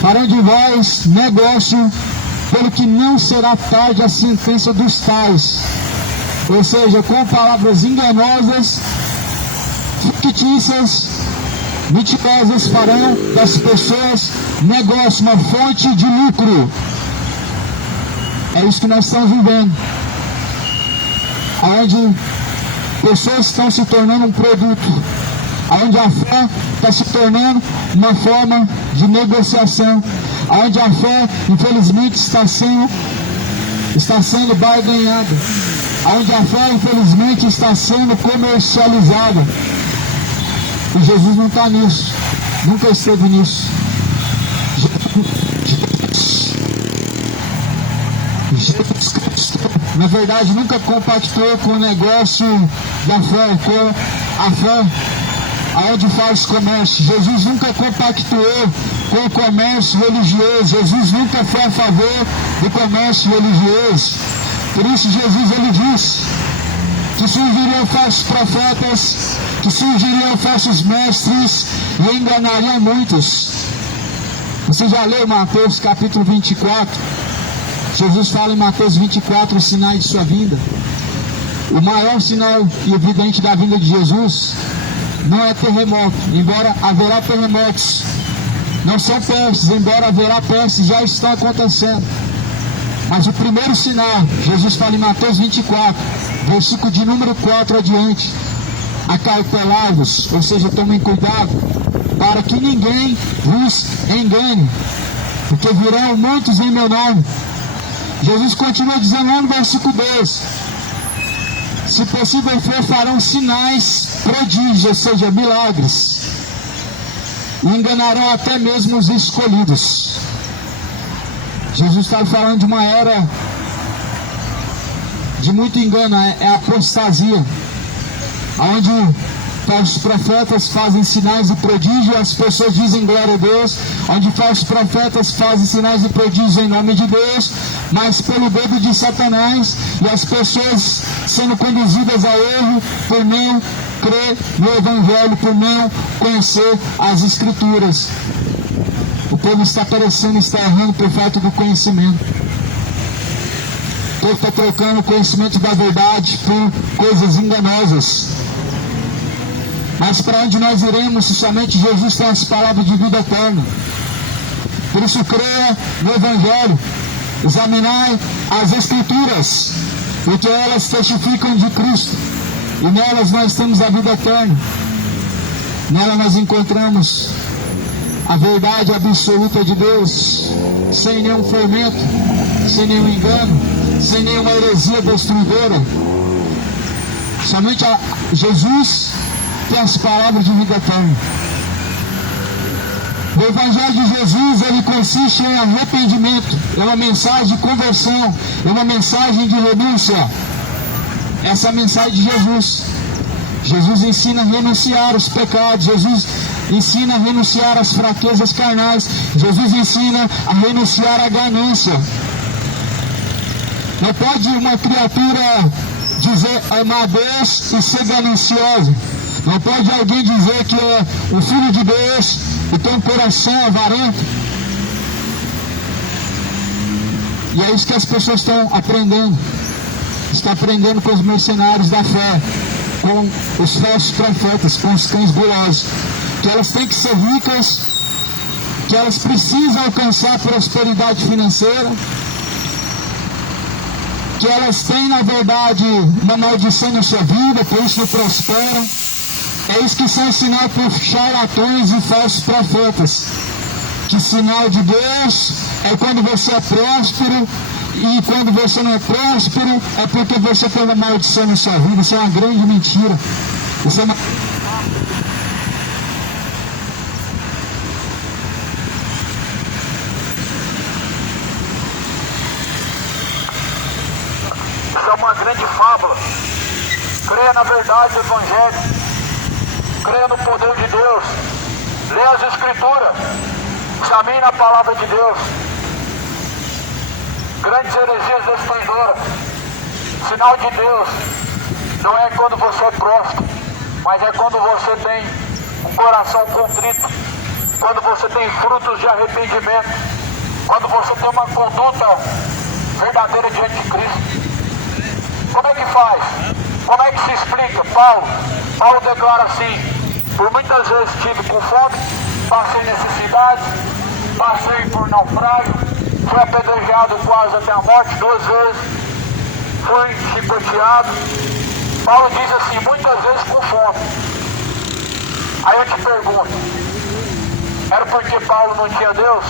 Farão de vós negócio, pelo que não será tarde a sentença dos tais. Ou seja, com palavras enganosas, fictícias, mentirosas, farão das pessoas negócio, uma fonte de lucro. É isso que nós estamos vivendo. Onde pessoas estão se tornando um produto, onde a fé está se tornando uma forma de negociação, onde a fé, infelizmente, está sendo barganhada, onde a fé, infelizmente, está sendo comercializada. E Jesus não está nisso, nunca esteve nisso. Jesus Cristo, na verdade, nunca compactou com o negócio da fé, com a fé aonde faz comércio. Jesus nunca compactuou com o comércio religioso. Jesus nunca foi a favor do comércio religioso. Por isso Jesus, ele disse que surgiriam falsos profetas, que surgiriam falsos mestres e enganariam muitos. Você já leu Mateus capítulo 24? Jesus fala em Mateus 24 os sinais de sua vinda. O maior sinal e evidente da vinda de Jesus não é terremoto, embora haverá terremotos. Não são pestes, embora haverá pestes, já estão acontecendo. Mas o primeiro sinal, Jesus fala em Mateus 24, versículo de número 4 adiante: acautelai-vos, ou seja, tomem cuidado, para que ninguém vos engane, porque virão muitos em meu nome. Jesus continua dizendo lá no versículo 2: se possível for, farão sinais, prodígios, ou seja, milagres, e enganarão até mesmo os escolhidos. Jesus está falando de uma era de muito engano, é a apostasia, onde falsos profetas fazem sinais e prodígios, as pessoas dizem glória a Deus, onde falsos profetas fazem sinais e prodígios em nome de Deus, mas pelo dedo de Satanás, e as pessoas sendo conduzidas ao erro por não crer no Evangelho, por não conhecer as Escrituras. O povo está perecendo, está errando por falta do conhecimento. O povo está trocando o conhecimento da verdade por coisas enganosas. Mas para onde nós iremos se somente Jesus tem as palavras de vida eterna? Por isso creia no Evangelho, examinai as Escrituras, porque elas testificam de Cristo, e nelas nós temos a vida eterna. Nela nós encontramos a verdade absoluta de Deus, sem nenhum fermento, sem nenhum engano, sem nenhuma heresia destruidora. Somente Jesus tem as palavras de vida eterna. O Evangelho de Jesus, ele consiste em arrependimento, é uma mensagem de conversão, é uma mensagem de renúncia. Essa é a mensagem de Jesus. Jesus ensina a renunciar os pecados, Jesus ensina a renunciar às fraquezas carnais, Jesus ensina a renunciar à ganância. Não pode uma criatura dizer amar a Deus e ser ganancioso. Não pode alguém dizer que é o filho de Deus e tem um coração avarento. E é isso que as pessoas estão aprendendo. Estão aprendendo com os mercenários da fé, com os falsos profetas, com os cães gulosos. Que elas têm que ser ricas, que elas precisam alcançar prosperidade financeira, que elas têm, na verdade, uma maldição na sua vida, por isso não prosperam. É isso que são sinal por charlatões e falsos profetas. Que sinal de Deus é quando você é próspero, e quando você não é próspero é porque você tem uma maldição na sua vida. Isso é uma grande mentira. Isso é uma... Isso é uma grande fábula. Creia na verdade do Evangelho. Creia no poder de Deus. Leia as Escrituras. Examine a palavra de Deus. Grandes heresias espanholas. Sinal de Deus não é quando você é próspero, mas é quando você tem um coração contrito, quando você tem frutos de arrependimento, quando você tem uma conduta verdadeira diante de Cristo. Como é que faz? Como é que se explica? Paulo declara assim: por muitas vezes estive com fome, passei necessidades, passei por naufrágio, fui apedrejado quase até a morte 2 vezes, fui chicoteado. Paulo diz assim, muitas vezes com fome. Aí eu te pergunto, era porque Paulo não tinha Deus?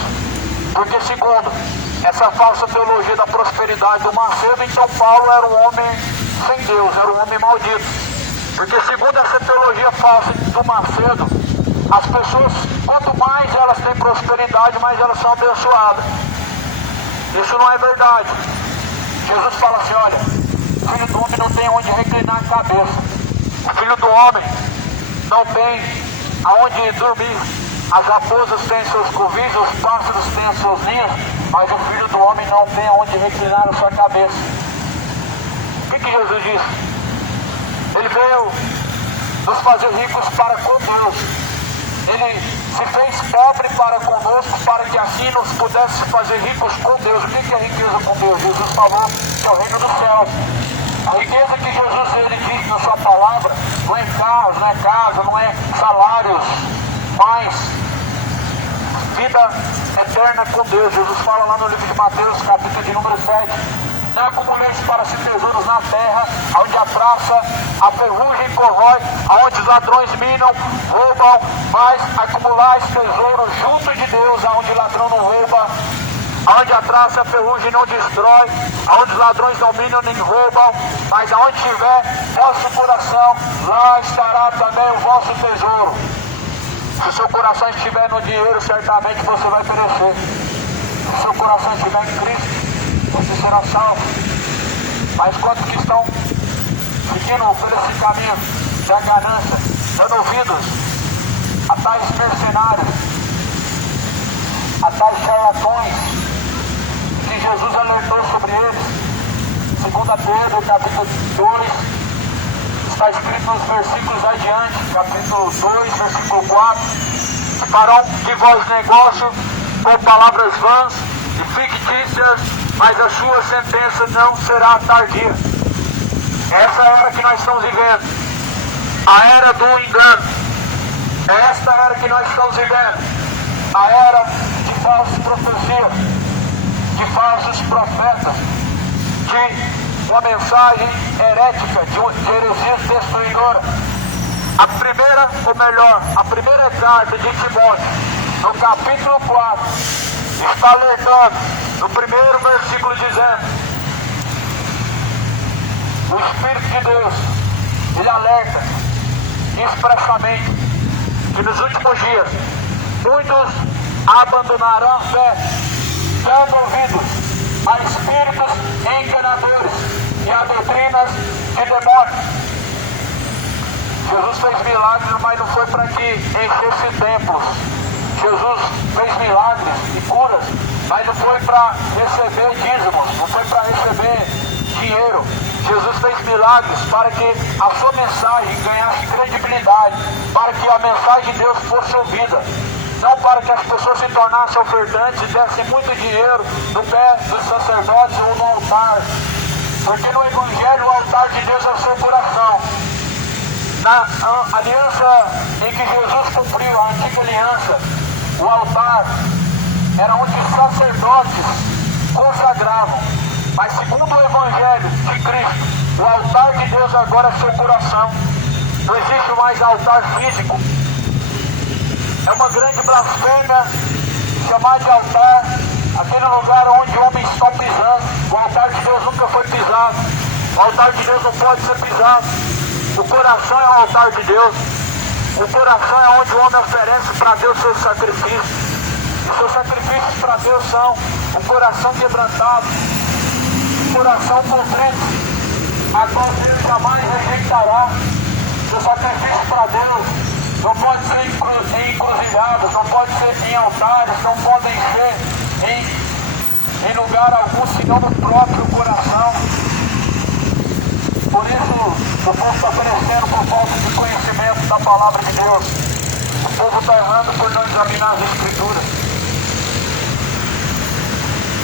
Porque segundo essa falsa teologia da prosperidade do Macedo, então Paulo era um homem sem Deus, era um homem maldito. Porque segundo essa teologia falsa do Macedo, as pessoas, quanto mais elas têm prosperidade, mais elas são abençoadas. Isso não é verdade. Jesus fala assim, olha, o filho do homem não tem onde reclinar a cabeça. O filho do homem não tem aonde dormir. As raposas têm seus covis, os pássaros têm as suas linhas, mas o filho do homem não tem aonde reclinar a sua cabeça. O que Jesus disse? Ele veio nos fazer ricos para com Deus. Ele se fez pobre para conosco, para que assim nos pudesse fazer ricos com Deus. O que é riqueza com Deus? Jesus falou que é o reino dos céus. A riqueza que Jesus ele diz na sua palavra não é carros, não é casa, não é salários, mas vida eterna com Deus. Jesus fala lá no livro de Mateus, capítulo de número 7. Não acumuleis para si tesouros na terra, onde a praça, a ferrugem corrói, onde os ladrões minam, roubam, mas acumulais tesouros junto de Deus, onde o ladrão não rouba, onde a traça, a ferrugem não destrói, onde os ladrões não minam nem roubam, mas aonde tiver vosso coração, lá estará também o vosso tesouro. Se o seu coração estiver no dinheiro, certamente você vai perecer. Se o seu coração estiver em Cristo, você será salvo. Mas quantos que estão seguindo por esse caminho da ganância, dando ouvidos a tais mercenários, a tais charlatões, que Jesus alertou sobre eles. 2 Pedro, capítulo 2, está escrito nos versículos adiante, capítulo 2, versículo 4, que farão de vós negócio com palavras vãs e fictícias, mas a sua sentença não será tardia. Essa é a era que nós estamos vivendo, a era do engano. É esta era que nós estamos vivendo, a era de falsas profecias, de falsos profetas, de uma mensagem herética, de heresias destruidoras. A primeira carta de Timóteo, no capítulo 4, está alertando, no primeiro versículo, dizendo: o Espírito de Deus, ele alerta expressamente que nos últimos dias muitos abandonarão a fé, dando ouvidos a espíritos enganadores e a doutrinas de demônios. Jesus fez milagres, mas não foi para que enchesse templos. Jesus fez milagres e curas, mas não foi para receber dízimos, não foi para receber dinheiro. Jesus fez milagres para que a sua mensagem ganhasse credibilidade, para que a mensagem de Deus fosse ouvida. Não para que as pessoas se tornassem ofertantes e dessem muito dinheiro no pé dos sacerdotes ou no altar. Porque no Evangelho o altar de Deus é o seu coração. Na aliança em que Jesus cumpriu, a antiga aliança, o altar era onde os sacerdotes consagravam. Mas segundo o Evangelho de Cristo, o altar de Deus agora é seu coração. Não existe mais altar físico. É uma grande blasfêmia chamar de altar aquele lugar onde o homem está pisando. O altar de Deus nunca foi pisado. O altar de Deus não pode ser pisado. O coração é o altar de Deus. O coração é onde o homem oferece para Deus seus sacrifícios. E seus sacrifícios para Deus são o coração quebrantado, o coração contrito, a qual Deus jamais rejeitará. Seu sacrifício para Deus não pode ser em encruzilhadas, não pode ser em altares, não podem ser em lugar algum, senão no próprio coração. Por isso, o povo está perecendo por falta de conhecimento da palavra de Deus. O povo está errando por não examinar as Escrituras.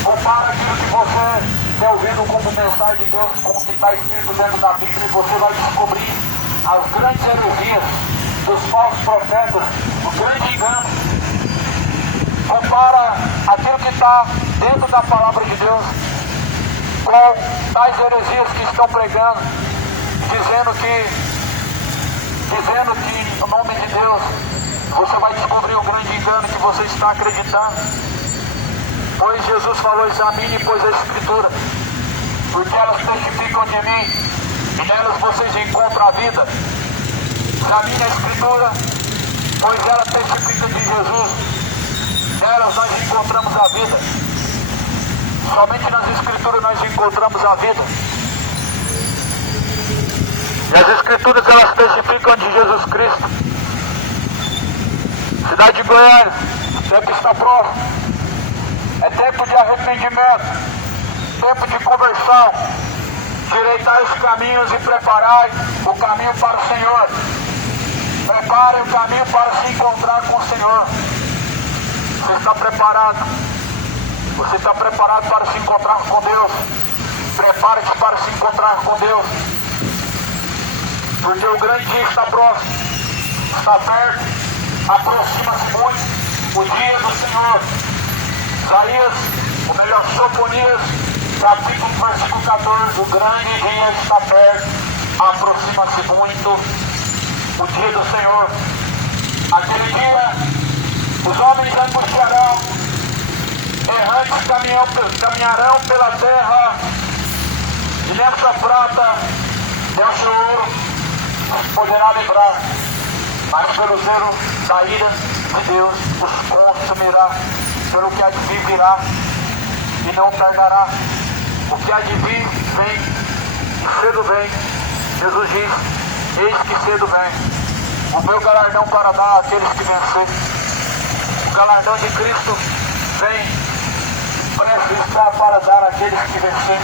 Compara aquilo que você tem ouvido como mensagem de Deus, com o que está escrito dentro da Bíblia, e você vai descobrir as grandes heresias dos falsos profetas, o grande engano. Compara aquilo que está dentro da palavra de Deus com tais heresias que estão pregando, dizendo que no nome de Deus você vai descobrir o grande engano que você está acreditando. Pois Jesus falou: examine, pois, a Escritura, porque elas testificam de mim, e nelas vocês encontram a vida. Examine a Escritura, pois ela testifica de Jesus, nelas nós encontramos a vida. Somente nas Escrituras nós encontramos a vida. E as Escrituras, elas testificam de Jesus Cristo. Cidade de Goiânia, o tempo está próximo. É tempo de arrependimento, tempo de conversão. Direitai os caminhos e preparai o caminho para o Senhor. Preparem o caminho para se encontrar com o Senhor. Você está preparado? Você está preparado para se encontrar com Deus? Prepare-se para se encontrar com Deus. Porque o grande dia está próximo, está perto, aproxima-se muito o dia do Senhor. Isaías, ou melhor, Sofonias, capítulo versículo 14, o grande dia está perto, aproxima-se muito o dia do Senhor. Aquele dia, os homens angustiarão, errantes caminharão pela terra, e nessa prata, nesse ouro, poderá livrar, mas pelo zelo da ira de Deus os consumirá. Pelo que há de vir virá e não tardará. O que há de vir vem, e cedo vem. Jesus diz: eis que cedo vem o meu galardão para dar àqueles que vencer. O galardão de Cristo vem, prestes está para dar àqueles que vencer.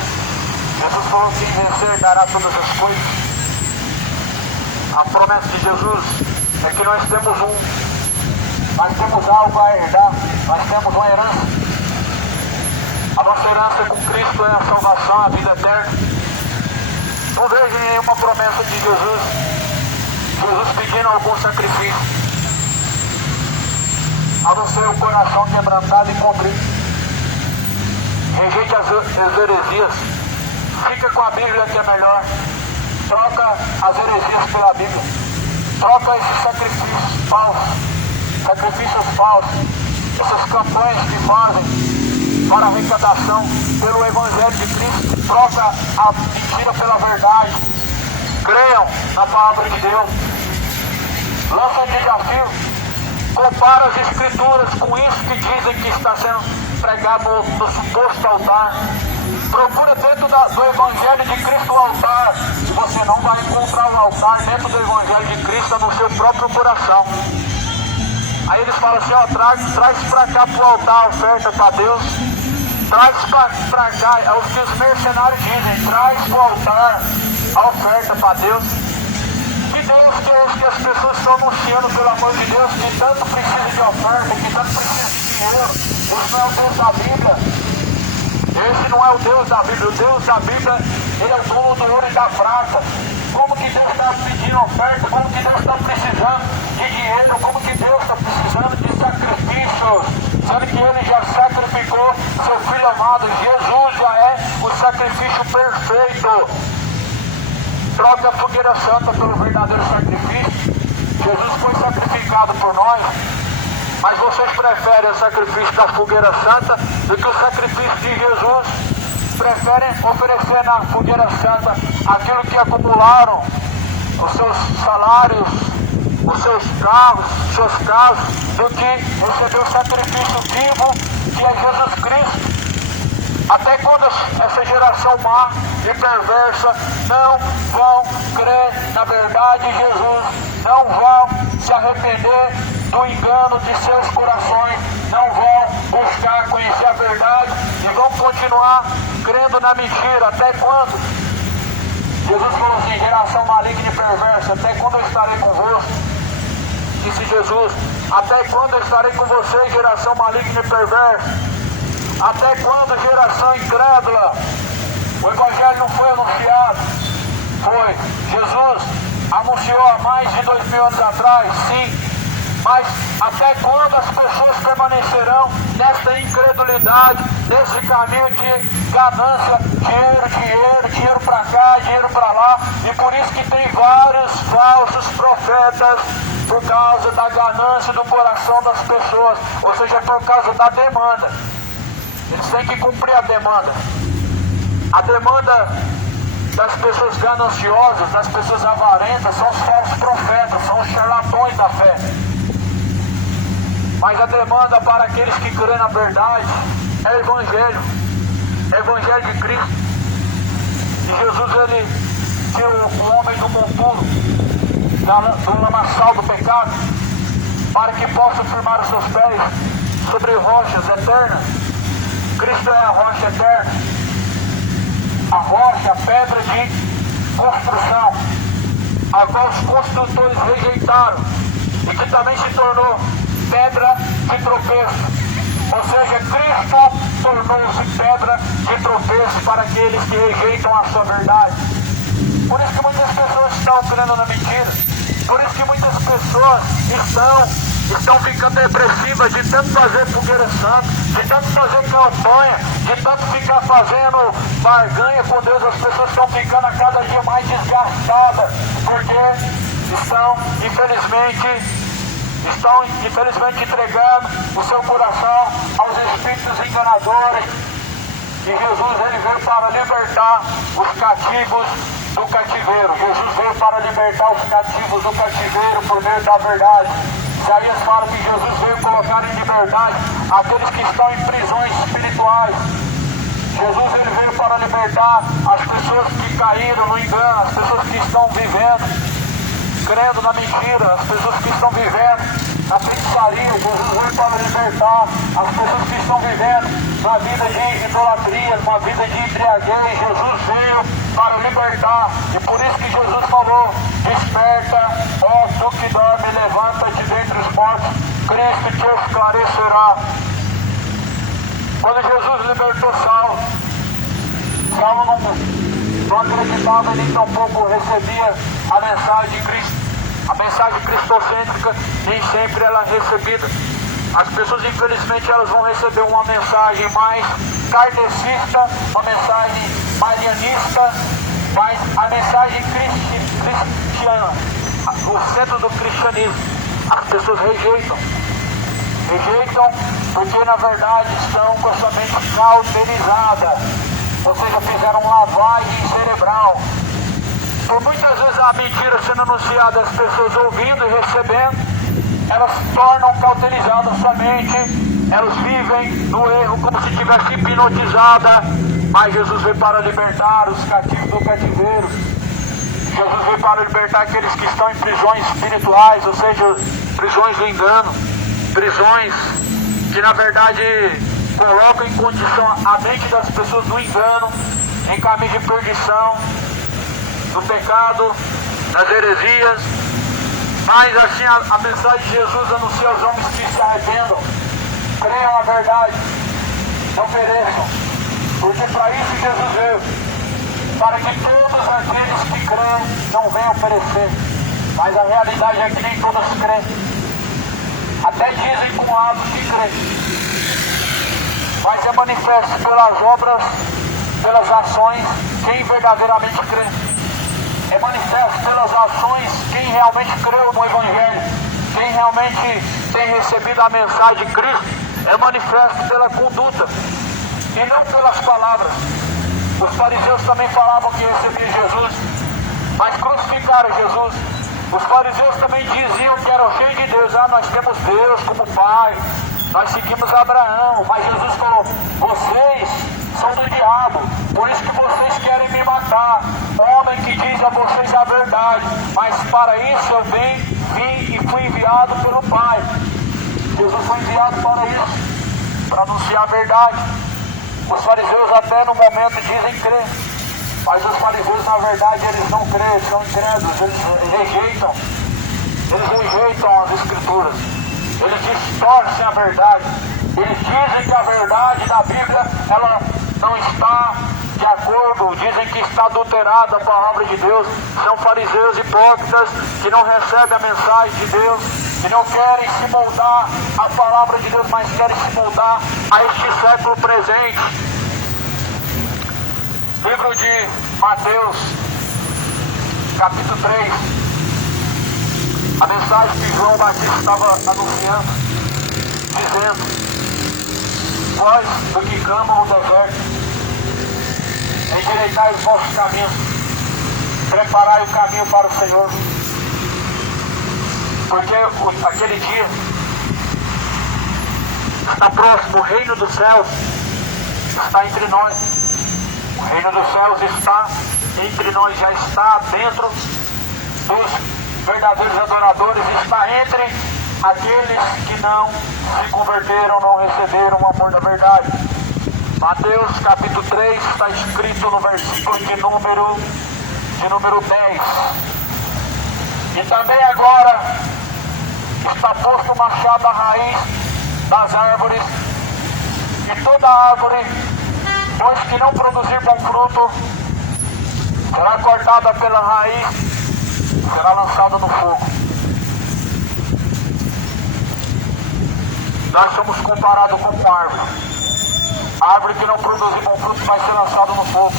Jesus falou que quem vencer dará todas as coisas. A promessa de Jesus é que nós temos algo a herdar, nós temos uma herança. A nossa herança com Cristo é a salvação, a vida eterna. Não vejo nenhuma promessa de Jesus pedindo algum sacrifício, a não ser o coração quebrantado e contrito. Rejeite as heresias, fica com a Bíblia que é melhor. Troca as heresias pela Bíblia, troca esses sacrifícios falsos, essas campanhas que fazem para arrecadação pelo Evangelho de Cristo. Troca a mentira pela verdade. Creiam na palavra de Deus. Lança um desafio. Compara as Escrituras com isso que dizem que está sendo pregado no suposto altar. Procura dentro do Evangelho de Cristo o altar. E você não vai encontrar o altar dentro do Evangelho de Cristo no seu próprio coração. Aí eles falam assim: ó, traz para cá pro altar a oferta para Deus. traz para cá, é o que os mercenários dizem, traz para o altar a oferta para Deus. Que Deus que é esse que as pessoas estão anunciando, pelo amor de Deus, que tanto precisa de oferta, que tanto precisa de dinheiro? Esse não é o Deus da Bíblia. Esse não é o Deus da Bíblia. O Deus da Bíblia, ele é o dono do ouro e da prata. Como que Deus está pedindo oferta? Como que Deus está precisando de dinheiro? Como que Deus está precisando de sacrifícios? Sendo que ele já sacrificou seu Filho amado. Jesus já é o sacrifício perfeito. Troca a fogueira santa pelo verdadeiro sacrifício. Jesus foi sacrificado por nós. Mas vocês preferem o sacrifício da fogueira santa do que o sacrifício de Jesus. Preferem oferecer na fogueira santa aquilo que acumularam, os seus salários, os seus carros, seus casas, do que receber o sacrifício vivo que é Jesus Cristo. Até quando essa geração má e perversa não vão crer na verdade de Jesus, não vão se arrepender do engano de seus corações, não vão buscar conhecer a verdade e vão continuar crendo na mentira. Até quando? Jesus falou assim, geração maligna e perversa, até quando eu estarei convosco? Disse Jesus, até quando eu estarei com vocês, geração maligna e perversa? Até quando, geração incrédula? O Evangelho não foi anunciado. Foi. Jesus anunciou há mais de 2000 anos atrás, sim. Mas até quando as pessoas permanecerão nesta incredulidade, nesse caminho de ganância, dinheiro para cá, dinheiro para lá? E por isso que tem vários falsos profetas, por causa da ganância do coração das pessoas, ou seja, por causa da demanda. Eles têm que cumprir a demanda. A demanda das pessoas gananciosas, das pessoas avarentas, são os falsos profetas, são os charlatões da fé. Mas a demanda para aqueles que creem na verdade é o Evangelho. É o Evangelho de Cristo. E Jesus, ele tirou o homem do monturo, do lamaçal do pecado, para que possa firmar os seus pés sobre rochas eternas. Cristo é a rocha eterna, a rocha, a pedra de construção, a qual os construtores rejeitaram e que também se tornou pedra de tropeço. Ou seja, Cristo tornou-se pedra de tropeço para aqueles que rejeitam a sua verdade. Por isso que muitas pessoas estão crendo na mentira. Por isso que muitas pessoas estão ficando depressivas de tanto fazer fogueira santa, de tanto fazer campanha, de tanto ficar fazendo barganha com Deus. As pessoas estão ficando a cada dia mais desgastadas, porque estão infelizmente entregando o seu coração aos espíritos enganadores. E Jesus, ele veio para libertar os cativos do cativeiro. Jesus veio para libertar os cativos do cativeiro por meio da verdade. Isaías fala que Jesus veio colocar em liberdade aqueles que estão em prisões espirituais. Jesus, ele veio para libertar as pessoas que caíram no engano, as pessoas que estão vivendo crendo na mentira, as pessoas que estão vivendo na feitiçaria. Jesus veio para libertar as pessoas que estão vivendo na vida de idolatria, na vida de embriaguez. Jesus veio para libertar, e por isso que Jesus falou: desperta, ó tu que dorme, levanta-te dentre os mortos, Cristo te esclarecerá. Quando Jesus libertou Saulo não acreditava, nem tampouco recebia a mensagem de Cristo. A mensagem cristocêntrica nem sempre ela é recebida. As pessoas, infelizmente, elas vão receber uma mensagem mais kardecista, uma mensagem marianista, mas a mensagem cristiana, o centro do cristianismo, as pessoas rejeitam porque na verdade estão com a sua mente cauterizada, ou seja, fizeram lavagem cerebral. Por muitas vezes a mentira sendo anunciada, as pessoas ouvindo e recebendo, elas tornam cauterizadas a sua mente, elas vivem no erro como se estivesse hipnotizada. Mas Jesus veio para libertar os cativos do cativeiro. Jesus veio para libertar aqueles que estão em prisões espirituais, ou seja, prisões do engano, prisões que na verdade colocam em condição a mente das pessoas do engano, em caminho de perdição, do pecado, das heresias. Mas assim a mensagem de Jesus anuncia aos homens que se arrependam, creiam na verdade, não pereçam, porque para isso Jesus veio, para que todos aqueles que creem não venham perecer. Mas a realidade é que nem todos creem, até dizem com atos que creem, mas é manifesto pelas obras, pelas ações, quem verdadeiramente crê. É manifesto pelas ações quem realmente creu no Evangelho, quem realmente tem recebido a mensagem de Cristo. É manifesto pela conduta e não pelas palavras. Os fariseus também falavam que recebiam Jesus, mas crucificaram Jesus. Os fariseus também diziam que eram cheios de Deus. Nós temos Deus como Pai, nós seguimos Abraão. Mas Jesus falou: vocês são do diabo, por isso que vocês querem me matar. Homem que diz a vocês a verdade, mas para isso eu vim e fui enviado pelo Pai. Jesus foi enviado para isso, para anunciar a verdade. Os fariseus até no momento dizem crer, mas os fariseus na verdade eles não creem, eles são incrédulos, eles rejeitam as escrituras, eles distorcem a verdade, eles dizem que a verdade da Bíblia ela não está de acordo, dizem que está adulterada a palavra de Deus. São fariseus hipócritas que não recebem a mensagem de Deus, que não querem se moldar à palavra de Deus, mas querem se moldar a este século presente. Livro de Mateus, capítulo 3. A mensagem que João Batista estava anunciando, dizendo: vós do que clamam o deserto, endireitai os vossos caminhos, preparai o caminho para o Senhor. Porque aquele dia está próximo, o reino dos céus está entre nós. O reino dos céus está entre nós, já está dentro dos verdadeiros adoradores, está entre aqueles que não se converteram, não receberam o amor da verdade. Mateus capítulo 3 está escrito no versículo de número 10. E também agora está posto o machado à raiz das árvores, e toda árvore, pois que não produzir bom fruto, será cortada pela raiz, será lançada no fogo. Nós somos comparados com uma árvore. A árvore que não produzir bom fruto vai ser lançada no fogo.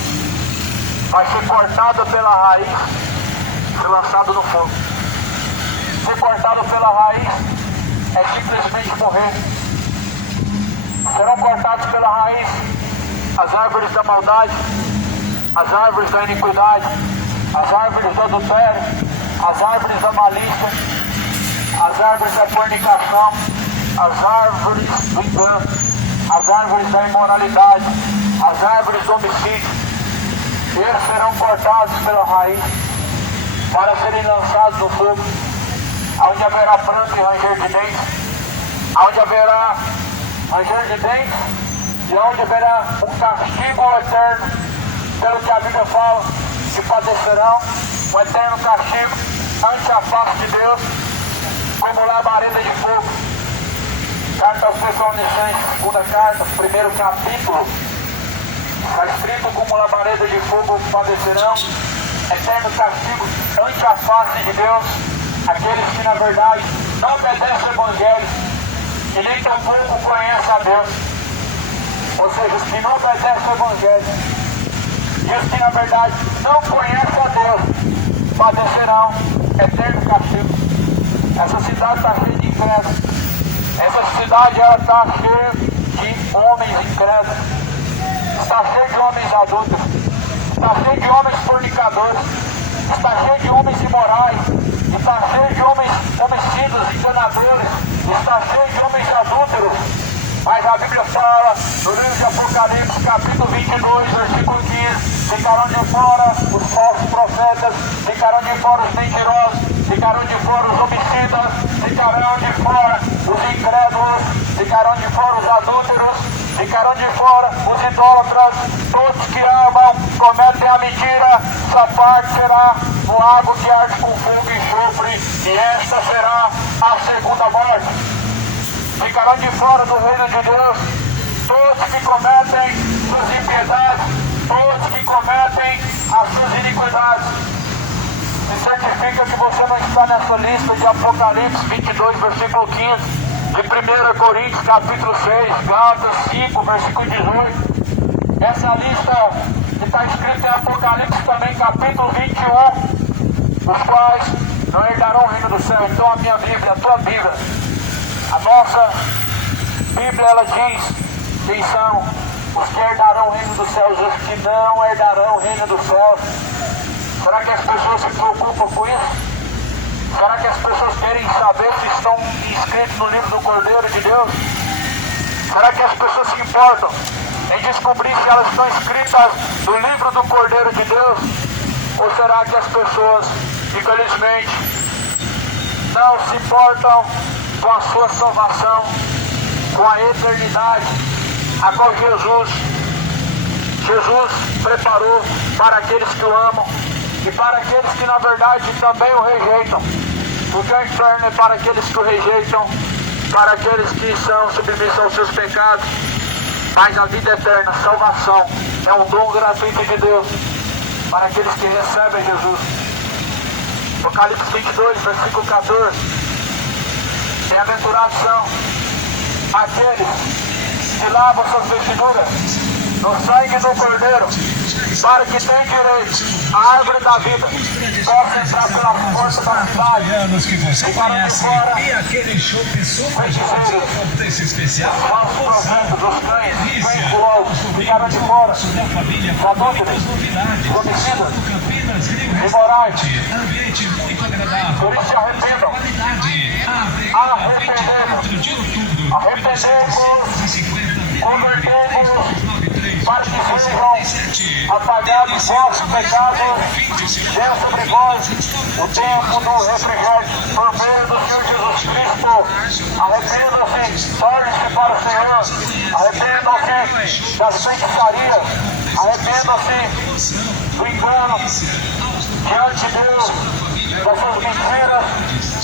Vai ser cortada pela raiz, ser lançada no fogo. Ser cortado pela raiz é simplesmente morrer. Serão cortados pela raiz as árvores da maldade, as árvores da iniquidade, as árvores do adultério, as árvores da malícia, as árvores da fornicação, as árvores do engano, as árvores da imoralidade, as árvores do homicídio. Eles serão cortados pela raiz para serem lançados no fogo, onde haverá pranto e ranger de dentes, onde haverá ranger de dentes e onde haverá um castigo eterno, pelo que a Bíblia fala, que padecerão um eterno castigo ante a face de Deus, como labareda de fogo. Carta aos Tessalonicenses, segunda carta, primeiro capítulo, está escrito: como labareda de fogo padecerão eterno castigo ante a face de Deus aqueles que na verdade não obedecem ao Evangelho e nem tampouco conhecem a Deus. Ou seja, os que não obedecem ao Evangelho e os que na verdade não conhecem a Deus padecerão eterno castigo. Essa cidade está cheia de incrédulos. Essa cidade está cheia de homens incrédulos. Está cheia de homens adúlteros. Está cheia de homens fornicadores. Está cheia de homens imorais. Está cheia de homens homicidas, enganadores. Está cheia de homens adúlteros. Mas a Bíblia fala, no livro de Apocalipse, capítulo 22, versículo 15, ficarão de fora os falsos profetas, ficarão de fora os mentirosos, ficarão de fora os homicidas, ficarão de fora os incrédulos, ficarão de fora os adúlteros, Ficarão de fora os idólatras, todos que amam, cometem a mentira, sua parte será no lago que arde com fogo e enxofre, e esta será a segunda morte. Ficarão de fora do reino de Deus todos que cometem suas impiedades, todos que cometem as suas iniquidades. Me certifica que você não está nessa lista de Apocalipse 22, versículo 15, de 1 Coríntios, capítulo 6, Gálatas 5, versículo 18. Essa lista que está escrita em Apocalipse também, capítulo 21, os quais não herdarão o reino do céu. Então a minha Bíblia, a tua Bíblia, a nossa Bíblia, ela diz quem são os que herdarão o reino dos céus, os que não herdarão o reino dos céus. Será que as pessoas se preocupam com isso? Será que as pessoas querem saber se estão inscritos no livro do Cordeiro de Deus? Será que as pessoas se importam em descobrir se elas estão inscritas no livro do Cordeiro de Deus? Ou será que as pessoas, infelizmente, não se importam com a sua salvação, com a eternidade, a qual Jesus preparou para aqueles que o amam e para aqueles que na verdade também o rejeitam? Porque o inferno é para aqueles que o rejeitam, para aqueles que são submissos aos seus pecados, mas a vida eterna, a salvação, é um dom gratuito de Deus para aqueles que recebem Jesus. Apocalipse 22, versículo 14. Bem-aventurados são aqueles que lavam suas vestiduras no sangue do Cordeiro, para que tenham direito à árvore da vida, possam entrar pela porta da cidade. Anos que você conhece e aquele show super de contexto especial. Os projetos, os cães, ficaram de fora. Adúlteros, homicidas, imorais. Ambiente muito agradável. Por isso se arrependam. Convertei-vos para que sejam apagados vossos pecados, venha sobre vós o tempo do refrigério, por meio do Senhor Jesus Cristo. Arrependam-se, tornem-se para o Senhor, arrependam-se da feitiçaria, arrependam-se do engano diante de Deus, das suas mentiras,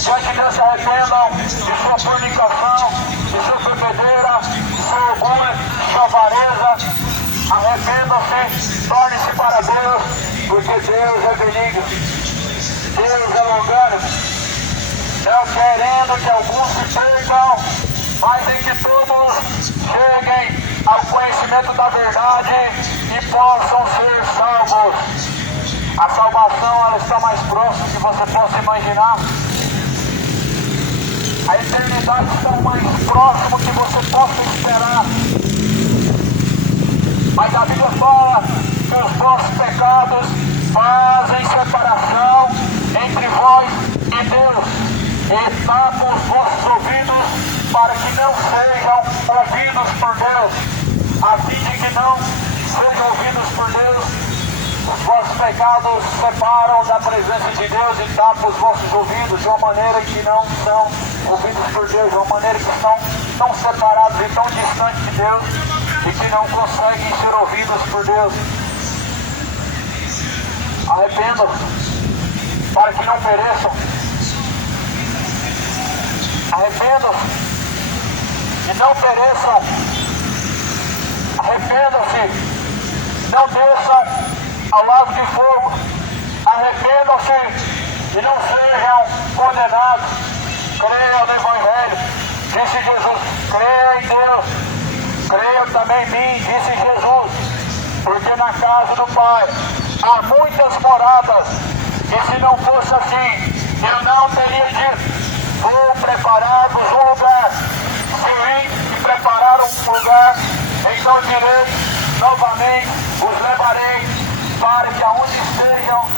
diante de Deus se arrependam de sua fornicação, de sua bebedeira, de seu orgulho, de sua avareza. Arrependam-se, tornem-se para Deus, porque Deus é benigno, Deus é longânimo, não querendo que alguns se percam, mas em que todos cheguem ao conhecimento da verdade e possam ser salvos. A salvação, ela está mais próxima do que você possa imaginar. A eternidade está mais próximo do que você possa esperar. Mas a Bíblia fala que os vossos pecados fazem separação entre vós e Deus, e tapam os vossos ouvidos para que não sejam ouvidos por Deus, a fim de que não sejam ouvidos por Deus. Os vossos pecados separam da presença de Deus e tapam os vossos ouvidos de uma maneira que não são ouvidos por Deus, de uma maneira que estão tão separados e tão distantes de Deus e que não conseguem ser ouvidos por Deus. Arrependam-se para que não pereçam. Arrependam-se e não pereçam. Arrependam-se, não desça ao lago de fogo. Arrependam-se e não sejam condenados. Creiam no Evangelho, disse Jesus. Creia em Deus, creia também em mim, disse Jesus. Porque na casa do Pai há muitas moradas, e se não fosse assim, eu não teria dito: vou preparar-vos um lugar. Se vim e preparar um lugar, então direi novamente: os levarei, para que aonde estejam,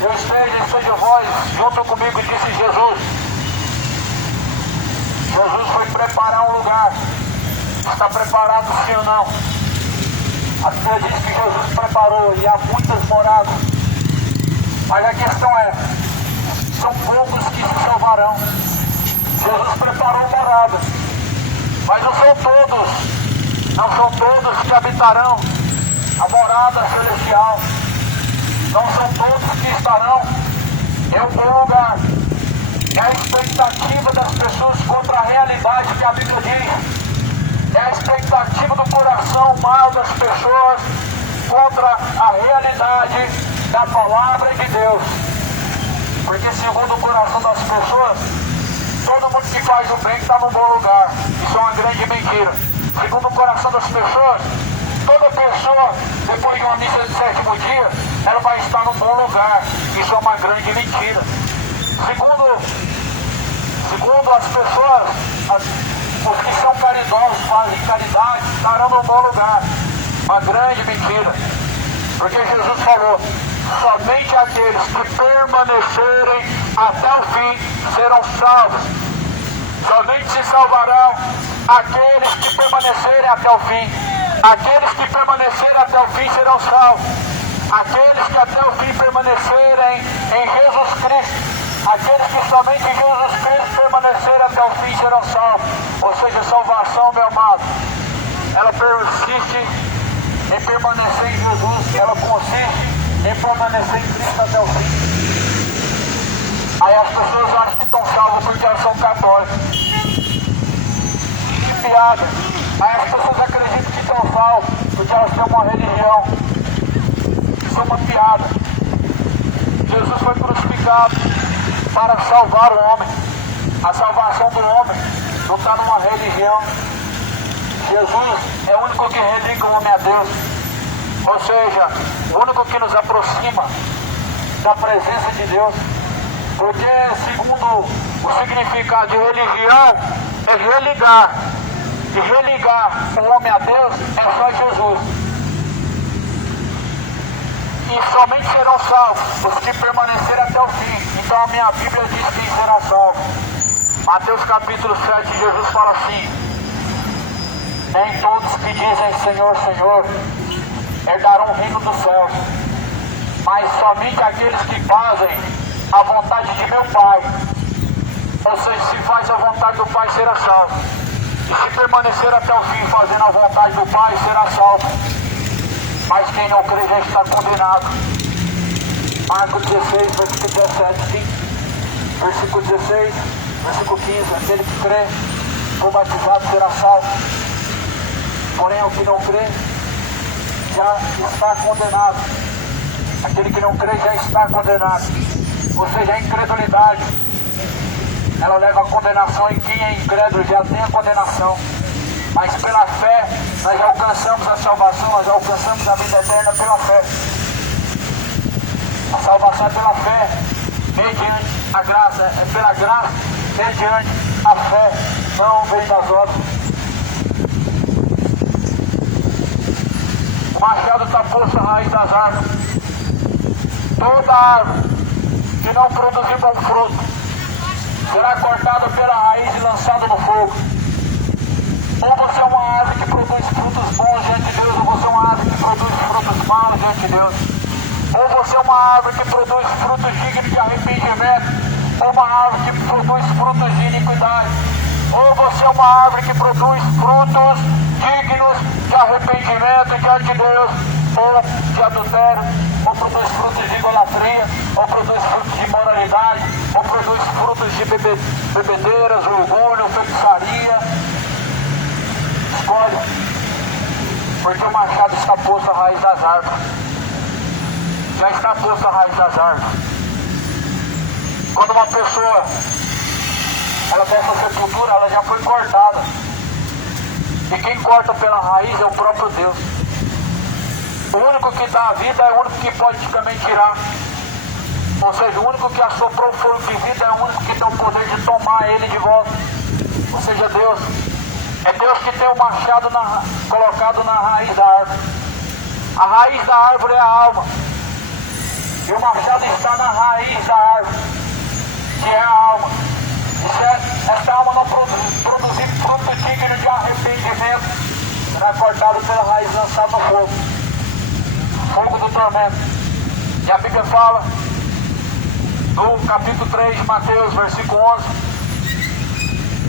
eu esteja vós junto comigo, disse Jesus. Jesus foi preparar um lugar. Está preparado, sim ou não? A Bíblia diz que Jesus preparou e há muitas moradas. Mas a questão é, são poucos que se salvarão. Jesus preparou moradas, mas não são todos Não são todos que habitarão a morada celestial. Não são todos que estarão em um bom lugar. É a expectativa das pessoas contra a realidade que a Bíblia diz. É a expectativa do coração mau das pessoas contra a realidade da palavra de Deus. Porque segundo o coração das pessoas, todo mundo que faz o bem está num bom lugar. Isso é uma grande mentira. Segundo o coração das pessoas, toda pessoa, depois de uma missa de 7º dia, ela vai estar num bom lugar. Isso é uma grande mentira. Segundo as pessoas, os que são caridosos, fazem caridade, estarão num bom lugar. Uma grande mentira. Porque Jesus falou, somente aqueles que permanecerem até o fim serão salvos. Somente se salvarão aqueles que permanecerem até o fim. Aqueles que permanecerem até o fim serão salvos. Aqueles que até o fim permanecerem em Jesus Cristo. Aqueles que somente em Jesus Cristo permanecerem até o fim serão salvos. Ou seja, salvação, meu amado, ela persiste em permanecer em Jesus. Ela consiste em permanecer em Cristo até o fim. Aí as pessoas acham que estão salvas porque elas são católicas. Que piada. Aí as pessoas acreditam que estão salvas porque elas têm uma religião. Isso é uma piada. Jesus foi crucificado para salvar o homem. A salvação do homem não está numa religião. Jesus é o único que religa o homem a Deus. Ou seja, o único que nos aproxima da presença de Deus. Porque segundo o significado de religião é religar. E religar o homem a Deus é só Jesus. E somente serão salvos os que permanecerem até o fim. Então a minha Bíblia diz que será salvo. Mateus capítulo 7, Jesus fala assim: nem todos que dizem Senhor, Senhor herdarão o reino dos céus, mas somente aqueles que fazem a vontade de meu Pai. Ou seja, se faz a vontade do Pai, será salvo. E se permanecer até o fim fazendo a vontade do Pai, será salvo. Mas quem não crê já está condenado. Marcos 16, versículo 17, sim. Versículo 16, versículo 15. Aquele que crê, for batizado, será salvo. Porém, o que não crê, já está condenado. Aquele que não crê já está condenado. Ou seja, a incredulidade, ela leva a condenação, e quem é incrédulo já tem a condenação. Mas pela fé, nós já alcançamos a salvação, nós já alcançamos a vida eterna pela fé. A salvação é pela fé, mediante a graça, é pela graça, mediante a fé, não vem das obras. O machado está posto à raiz das árvores. Toda árvore que não produzir bom fruto será cortada pela raiz e lançada no fogo. Ou você é uma árvore que produz frutos bons diante de Deus, ou você é uma árvore que produz frutos maus diante de Deus. Ou você é uma árvore que produz frutos dignos de arrependimento, ou uma árvore que produz frutos de iniquidade. Ou você é uma árvore que produz frutos dignos de arrependimento diante de Deus, ou de adultério, ou produz frutos de idolatria, ou produz frutos de imoralidade, ou produz frutos de bebedeiras, orgulho, feitiçaria. Escolhe, porque o machado está posto à raiz das árvores. Já está posto à raiz das árvores. Quando uma pessoa ela vai para a sepultura, ela já foi cortada. E quem corta pela raiz é o próprio Deus. O único que dá a vida é o único que pode também tirar. Ou seja, o único que assoprou o fogo de vida é o único que tem o poder de tomar ele de volta. Ou seja, Deus. É Deus que tem o machado colocado na raiz da árvore. A raiz da árvore é a alma. E o machado está na raiz da árvore, que é a alma. E se esta alma não produzir fruto digno de arrependimento, será cortado pela raiz e lançado no fogo. Fogo do tormento. E a Bíblia fala, no capítulo 3 de Mateus, versículo 11,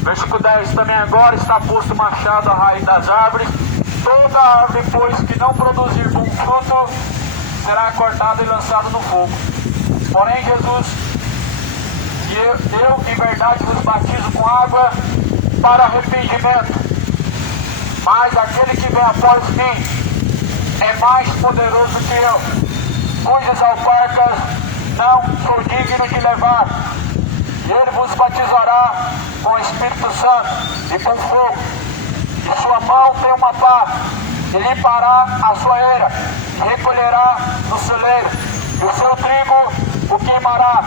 versículo 10 também: agora está posto o machado à raiz das árvores, Toda árvore, pois, que não produzir bom fruto, será cortada e lançada no fogo. Porém, Jesus, eu em verdade vos batizo com água para arrependimento, mas aquele que vem após mim é mais poderoso que eu, cujas alparcas não sou digno de levar. E ele vos batizará com o Espírito Santo e com fogo. E sua mão tem uma pá, e limpará a sua eira, e recolherá no celeiro, e o seu trigo o queimará,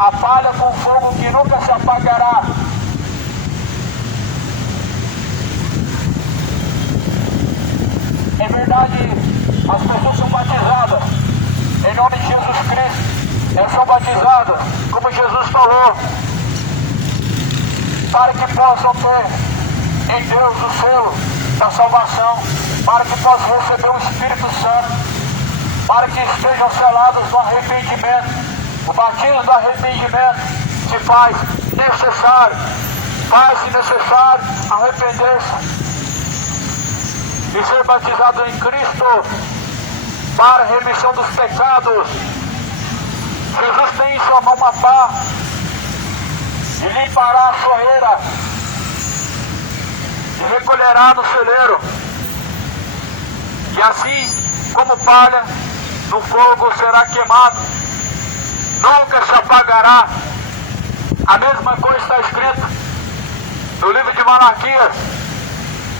a palha com fogo que nunca se apagará. Em verdade, as pessoas são batizadas em nome de Jesus Cristo. Elas são batizadas, como Jesus falou, para que possam ter em Deus o selo da salvação, para que possam receber o Espírito Santo, para que estejam selados no arrependimento. O batismo do arrependimento se faz necessário, faz-se necessário arrepender-se e ser batizado em Cristo para a remissão dos pecados. Jesus tem em sua mão uma pá e limpará a sua eira e recolherá no celeiro, e assim como palha no fogo será queimado, nunca se apagará. A mesma coisa está escrito no livro de Malaquias,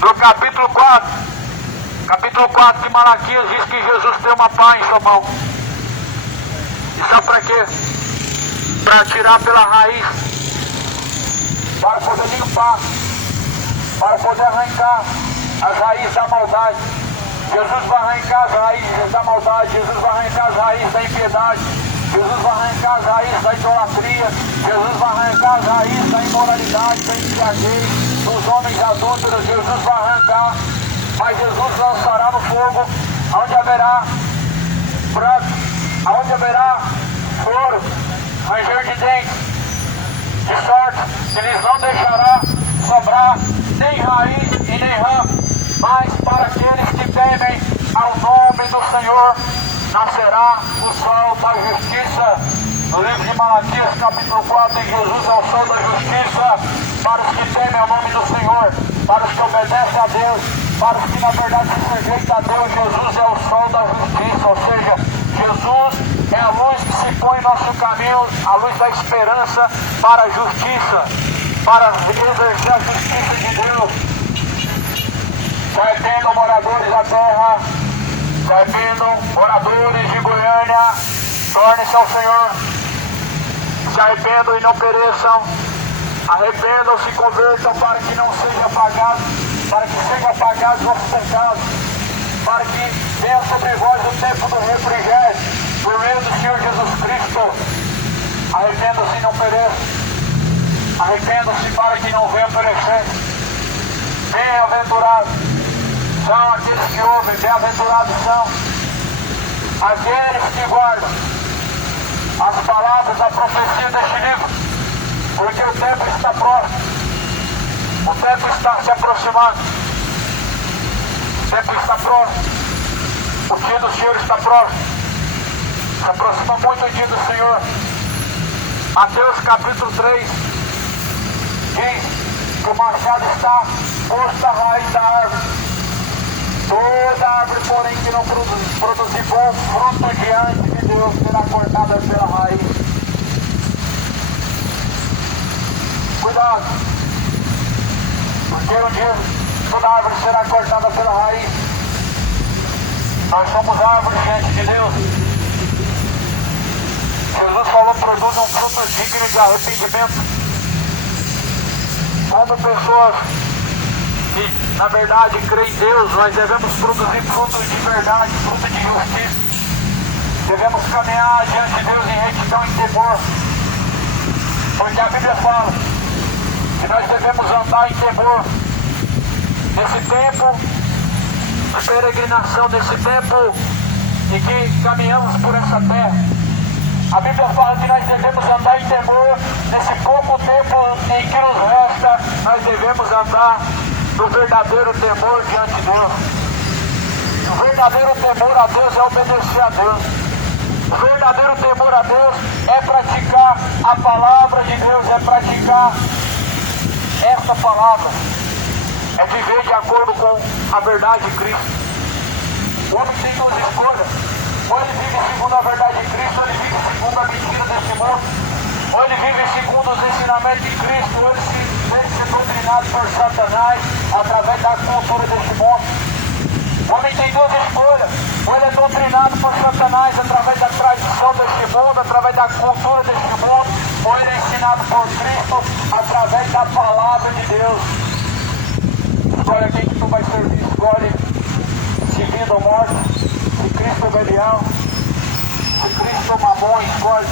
no capítulo 4. Capítulo 4 de Malaquias diz que Jesus tem uma pá em sua mão. E sabe para quê? Para tirar pela raiz, para poder limpar, para poder arrancar as raízes da maldade. Jesus vai arrancar as raízes da maldade, Jesus vai arrancar as raízes da impiedade, Jesus vai arrancar as raízes da idolatria, Jesus vai arrancar as raízes da imoralidade, da embriaguez, dos homens adúlteros. Jesus vai arrancar, mas Jesus lançará no fogo, onde haverá pranto, onde haverá choro, ranger de dentes, de sorte que lhes não deixará sobrar nem raiz e nem ramo, mas para aqueles que temem ao nome do Senhor nascerá o sol da justiça. No livro de Malaquias, capítulo 4, em Jesus é o sol da justiça para os que temem ao nome do Senhor, para os que obedecem a Deus, para os que na verdade se sujeitam a Deus. Jesus é o sol da justiça, ou seja, Jesus é a luz que se põe em nosso caminho, a luz da esperança para a justiça, para exercer a justiça de Deus. Se arrependam, moradores da terra, se arrependam, moradores de Goiânia, tornem-se ao Senhor, se arrependam e não pereçam, arrependam-se e convertam para que não seja apagado, para que sejam apagados nossos pecados, para que venha sobre vós o tempo do refrigério, por meio do Senhor Jesus Cristo. Arrependam-se e não pereçam, arrependam-se para que não venham perecer. Bem-aventurados são aqueles que ouvem, bem-aventurados são aqueles que guardam as palavras da profecia deste livro, porque o tempo está próximo, o tempo está se aproximando, o tempo está próximo, o dia do Senhor está próximo, se aproxima muito o dia do Senhor. Mateus capítulo 3 diz que o machado está posto à raiz da árvore. Toda árvore, porém, que não produzir bom fruto diante de Deus será cortada pela raiz. Cuidado, porque um dia toda árvore será cortada pela raiz. Nós somos árvores diante de Deus. Jesus falou: produzam um fruto digno de arrependimento. Como pessoas que na verdade creem em Deus, nós devemos produzir frutos de verdade, frutos de justiça. Devemos caminhar diante de Deus em retidão e temor, porque a Bíblia fala que nós devemos andar em temor nesse tempo de peregrinação, nesse tempo em que caminhamos por essa terra. A Bíblia fala que nós devemos andar em temor nesse pouco tempo em que nos resta. Nós devemos andar do verdadeiro temor diante de Deus. O verdadeiro temor a Deus é obedecer a Deus. O verdadeiro temor a Deus é praticar a palavra de Deus, é praticar essa palavra. É viver de acordo com a verdade de Cristo. O homem tem duas escolhas. Ou ele vive segundo a verdade de Cristo, ou ele vive segundo a mentira desse mundo. Ou ele vive segundo os ensinamentos de Cristo, ou ele se deixa ser doutrinado por Satanás através da cultura deste mundo. O homem tem duas escolhas. Ou ele é doutrinado por Satanás através da tradição deste mundo, através da cultura deste mundo, ou ele é ensinado por Cristo através da palavra de Deus. Escolhe quem que tu vai servir, escolhe se vida ou morte, se Cristo ou Belial, se Cristo ou Mamon, escolhe.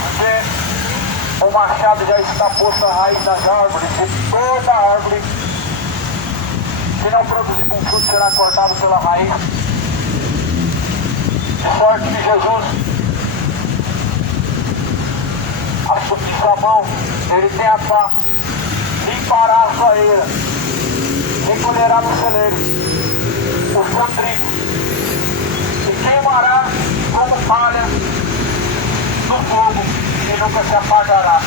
Porque o machado já está posto à raiz das árvores, e toda árvore, se não produzir um fruto, será cortado pela raiz. De sorte que Jesus, em sua mão, ele tem a pá, limpará a sua eira, recolherá no celeiro o seu trigo, e queimará como palha no fogo, e nunca se apagará.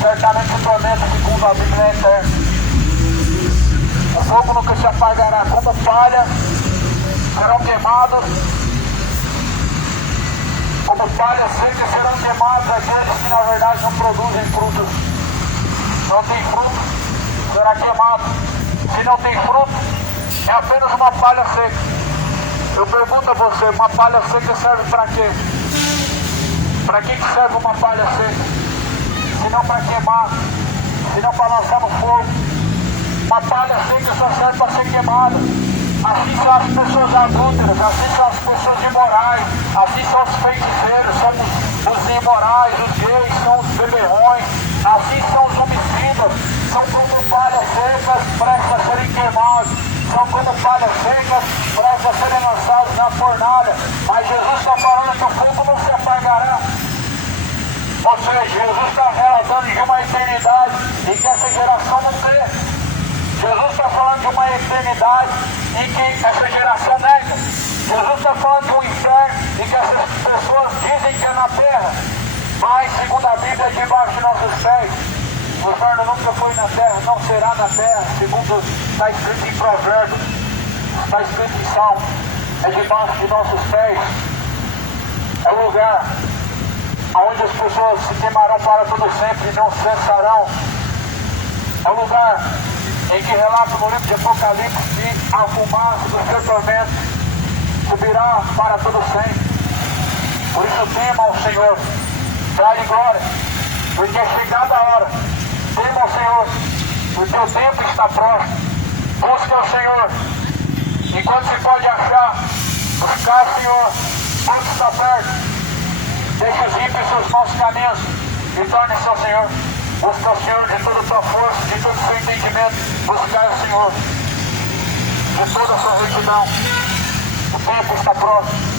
Certamente o tormento, segundo a Bíblia, é eterno. O fogo nunca se apagará, como palha serão queimados, como palha seca serão queimados aqueles que na verdade não produzem frutos. Não tem fruto, será queimado. Se não tem fruto, é apenas uma palha seca. Eu pergunto a você, uma palha seca serve para quê? Para que serve uma palha seca? Se não para queimar, se não para lançar no fogo. Uma palha seca só serve para ser queimada. Assim são as pessoas adúlteras, assim são as pessoas imorais, assim são os feiticeiros, são os imorais, os gays, são os beberrões, assim são os homicidas, são como palhas secas prestes a serem queimados, são como palhas secas prestes a serem lançados na fornalha. Mas Jesus está falando que o fogo não se apagará. Ou seja, Jesus está relatando de uma eternidade em que essa geração não crê. Jesus está falando de uma eternidade em que essa geração nega. Jesus está falando de um inferno em que essas pessoas dizem que é na terra, mas segundo a Bíblia é debaixo de nossos pés. O inferno nunca foi na terra, não será na terra, segundo está escrito em Provérbios, está escrito em Salmo, é debaixo de nossos pés. É o lugar onde as pessoas se queimarão para todo sempre e não cessarão. É o lugar em que relata no livro de Apocalipse que a fumaça do seu tormento subirá para todo sempre. Por isso tema ao Senhor, dá-lhe glória, porque é chegada a hora. Tema ao Senhor, porque o tempo está próximo. Busque ao Senhor, enquanto se pode achar. Buscar o Senhor, enquanto está perto. Deixe os ímpios seus maus caminhos e torne-se ao Senhor. Busca o Senhor de toda a sua força, de todo o seu entendimento. Buscar o Senhor de toda a sua retidão. O tempo está próximo.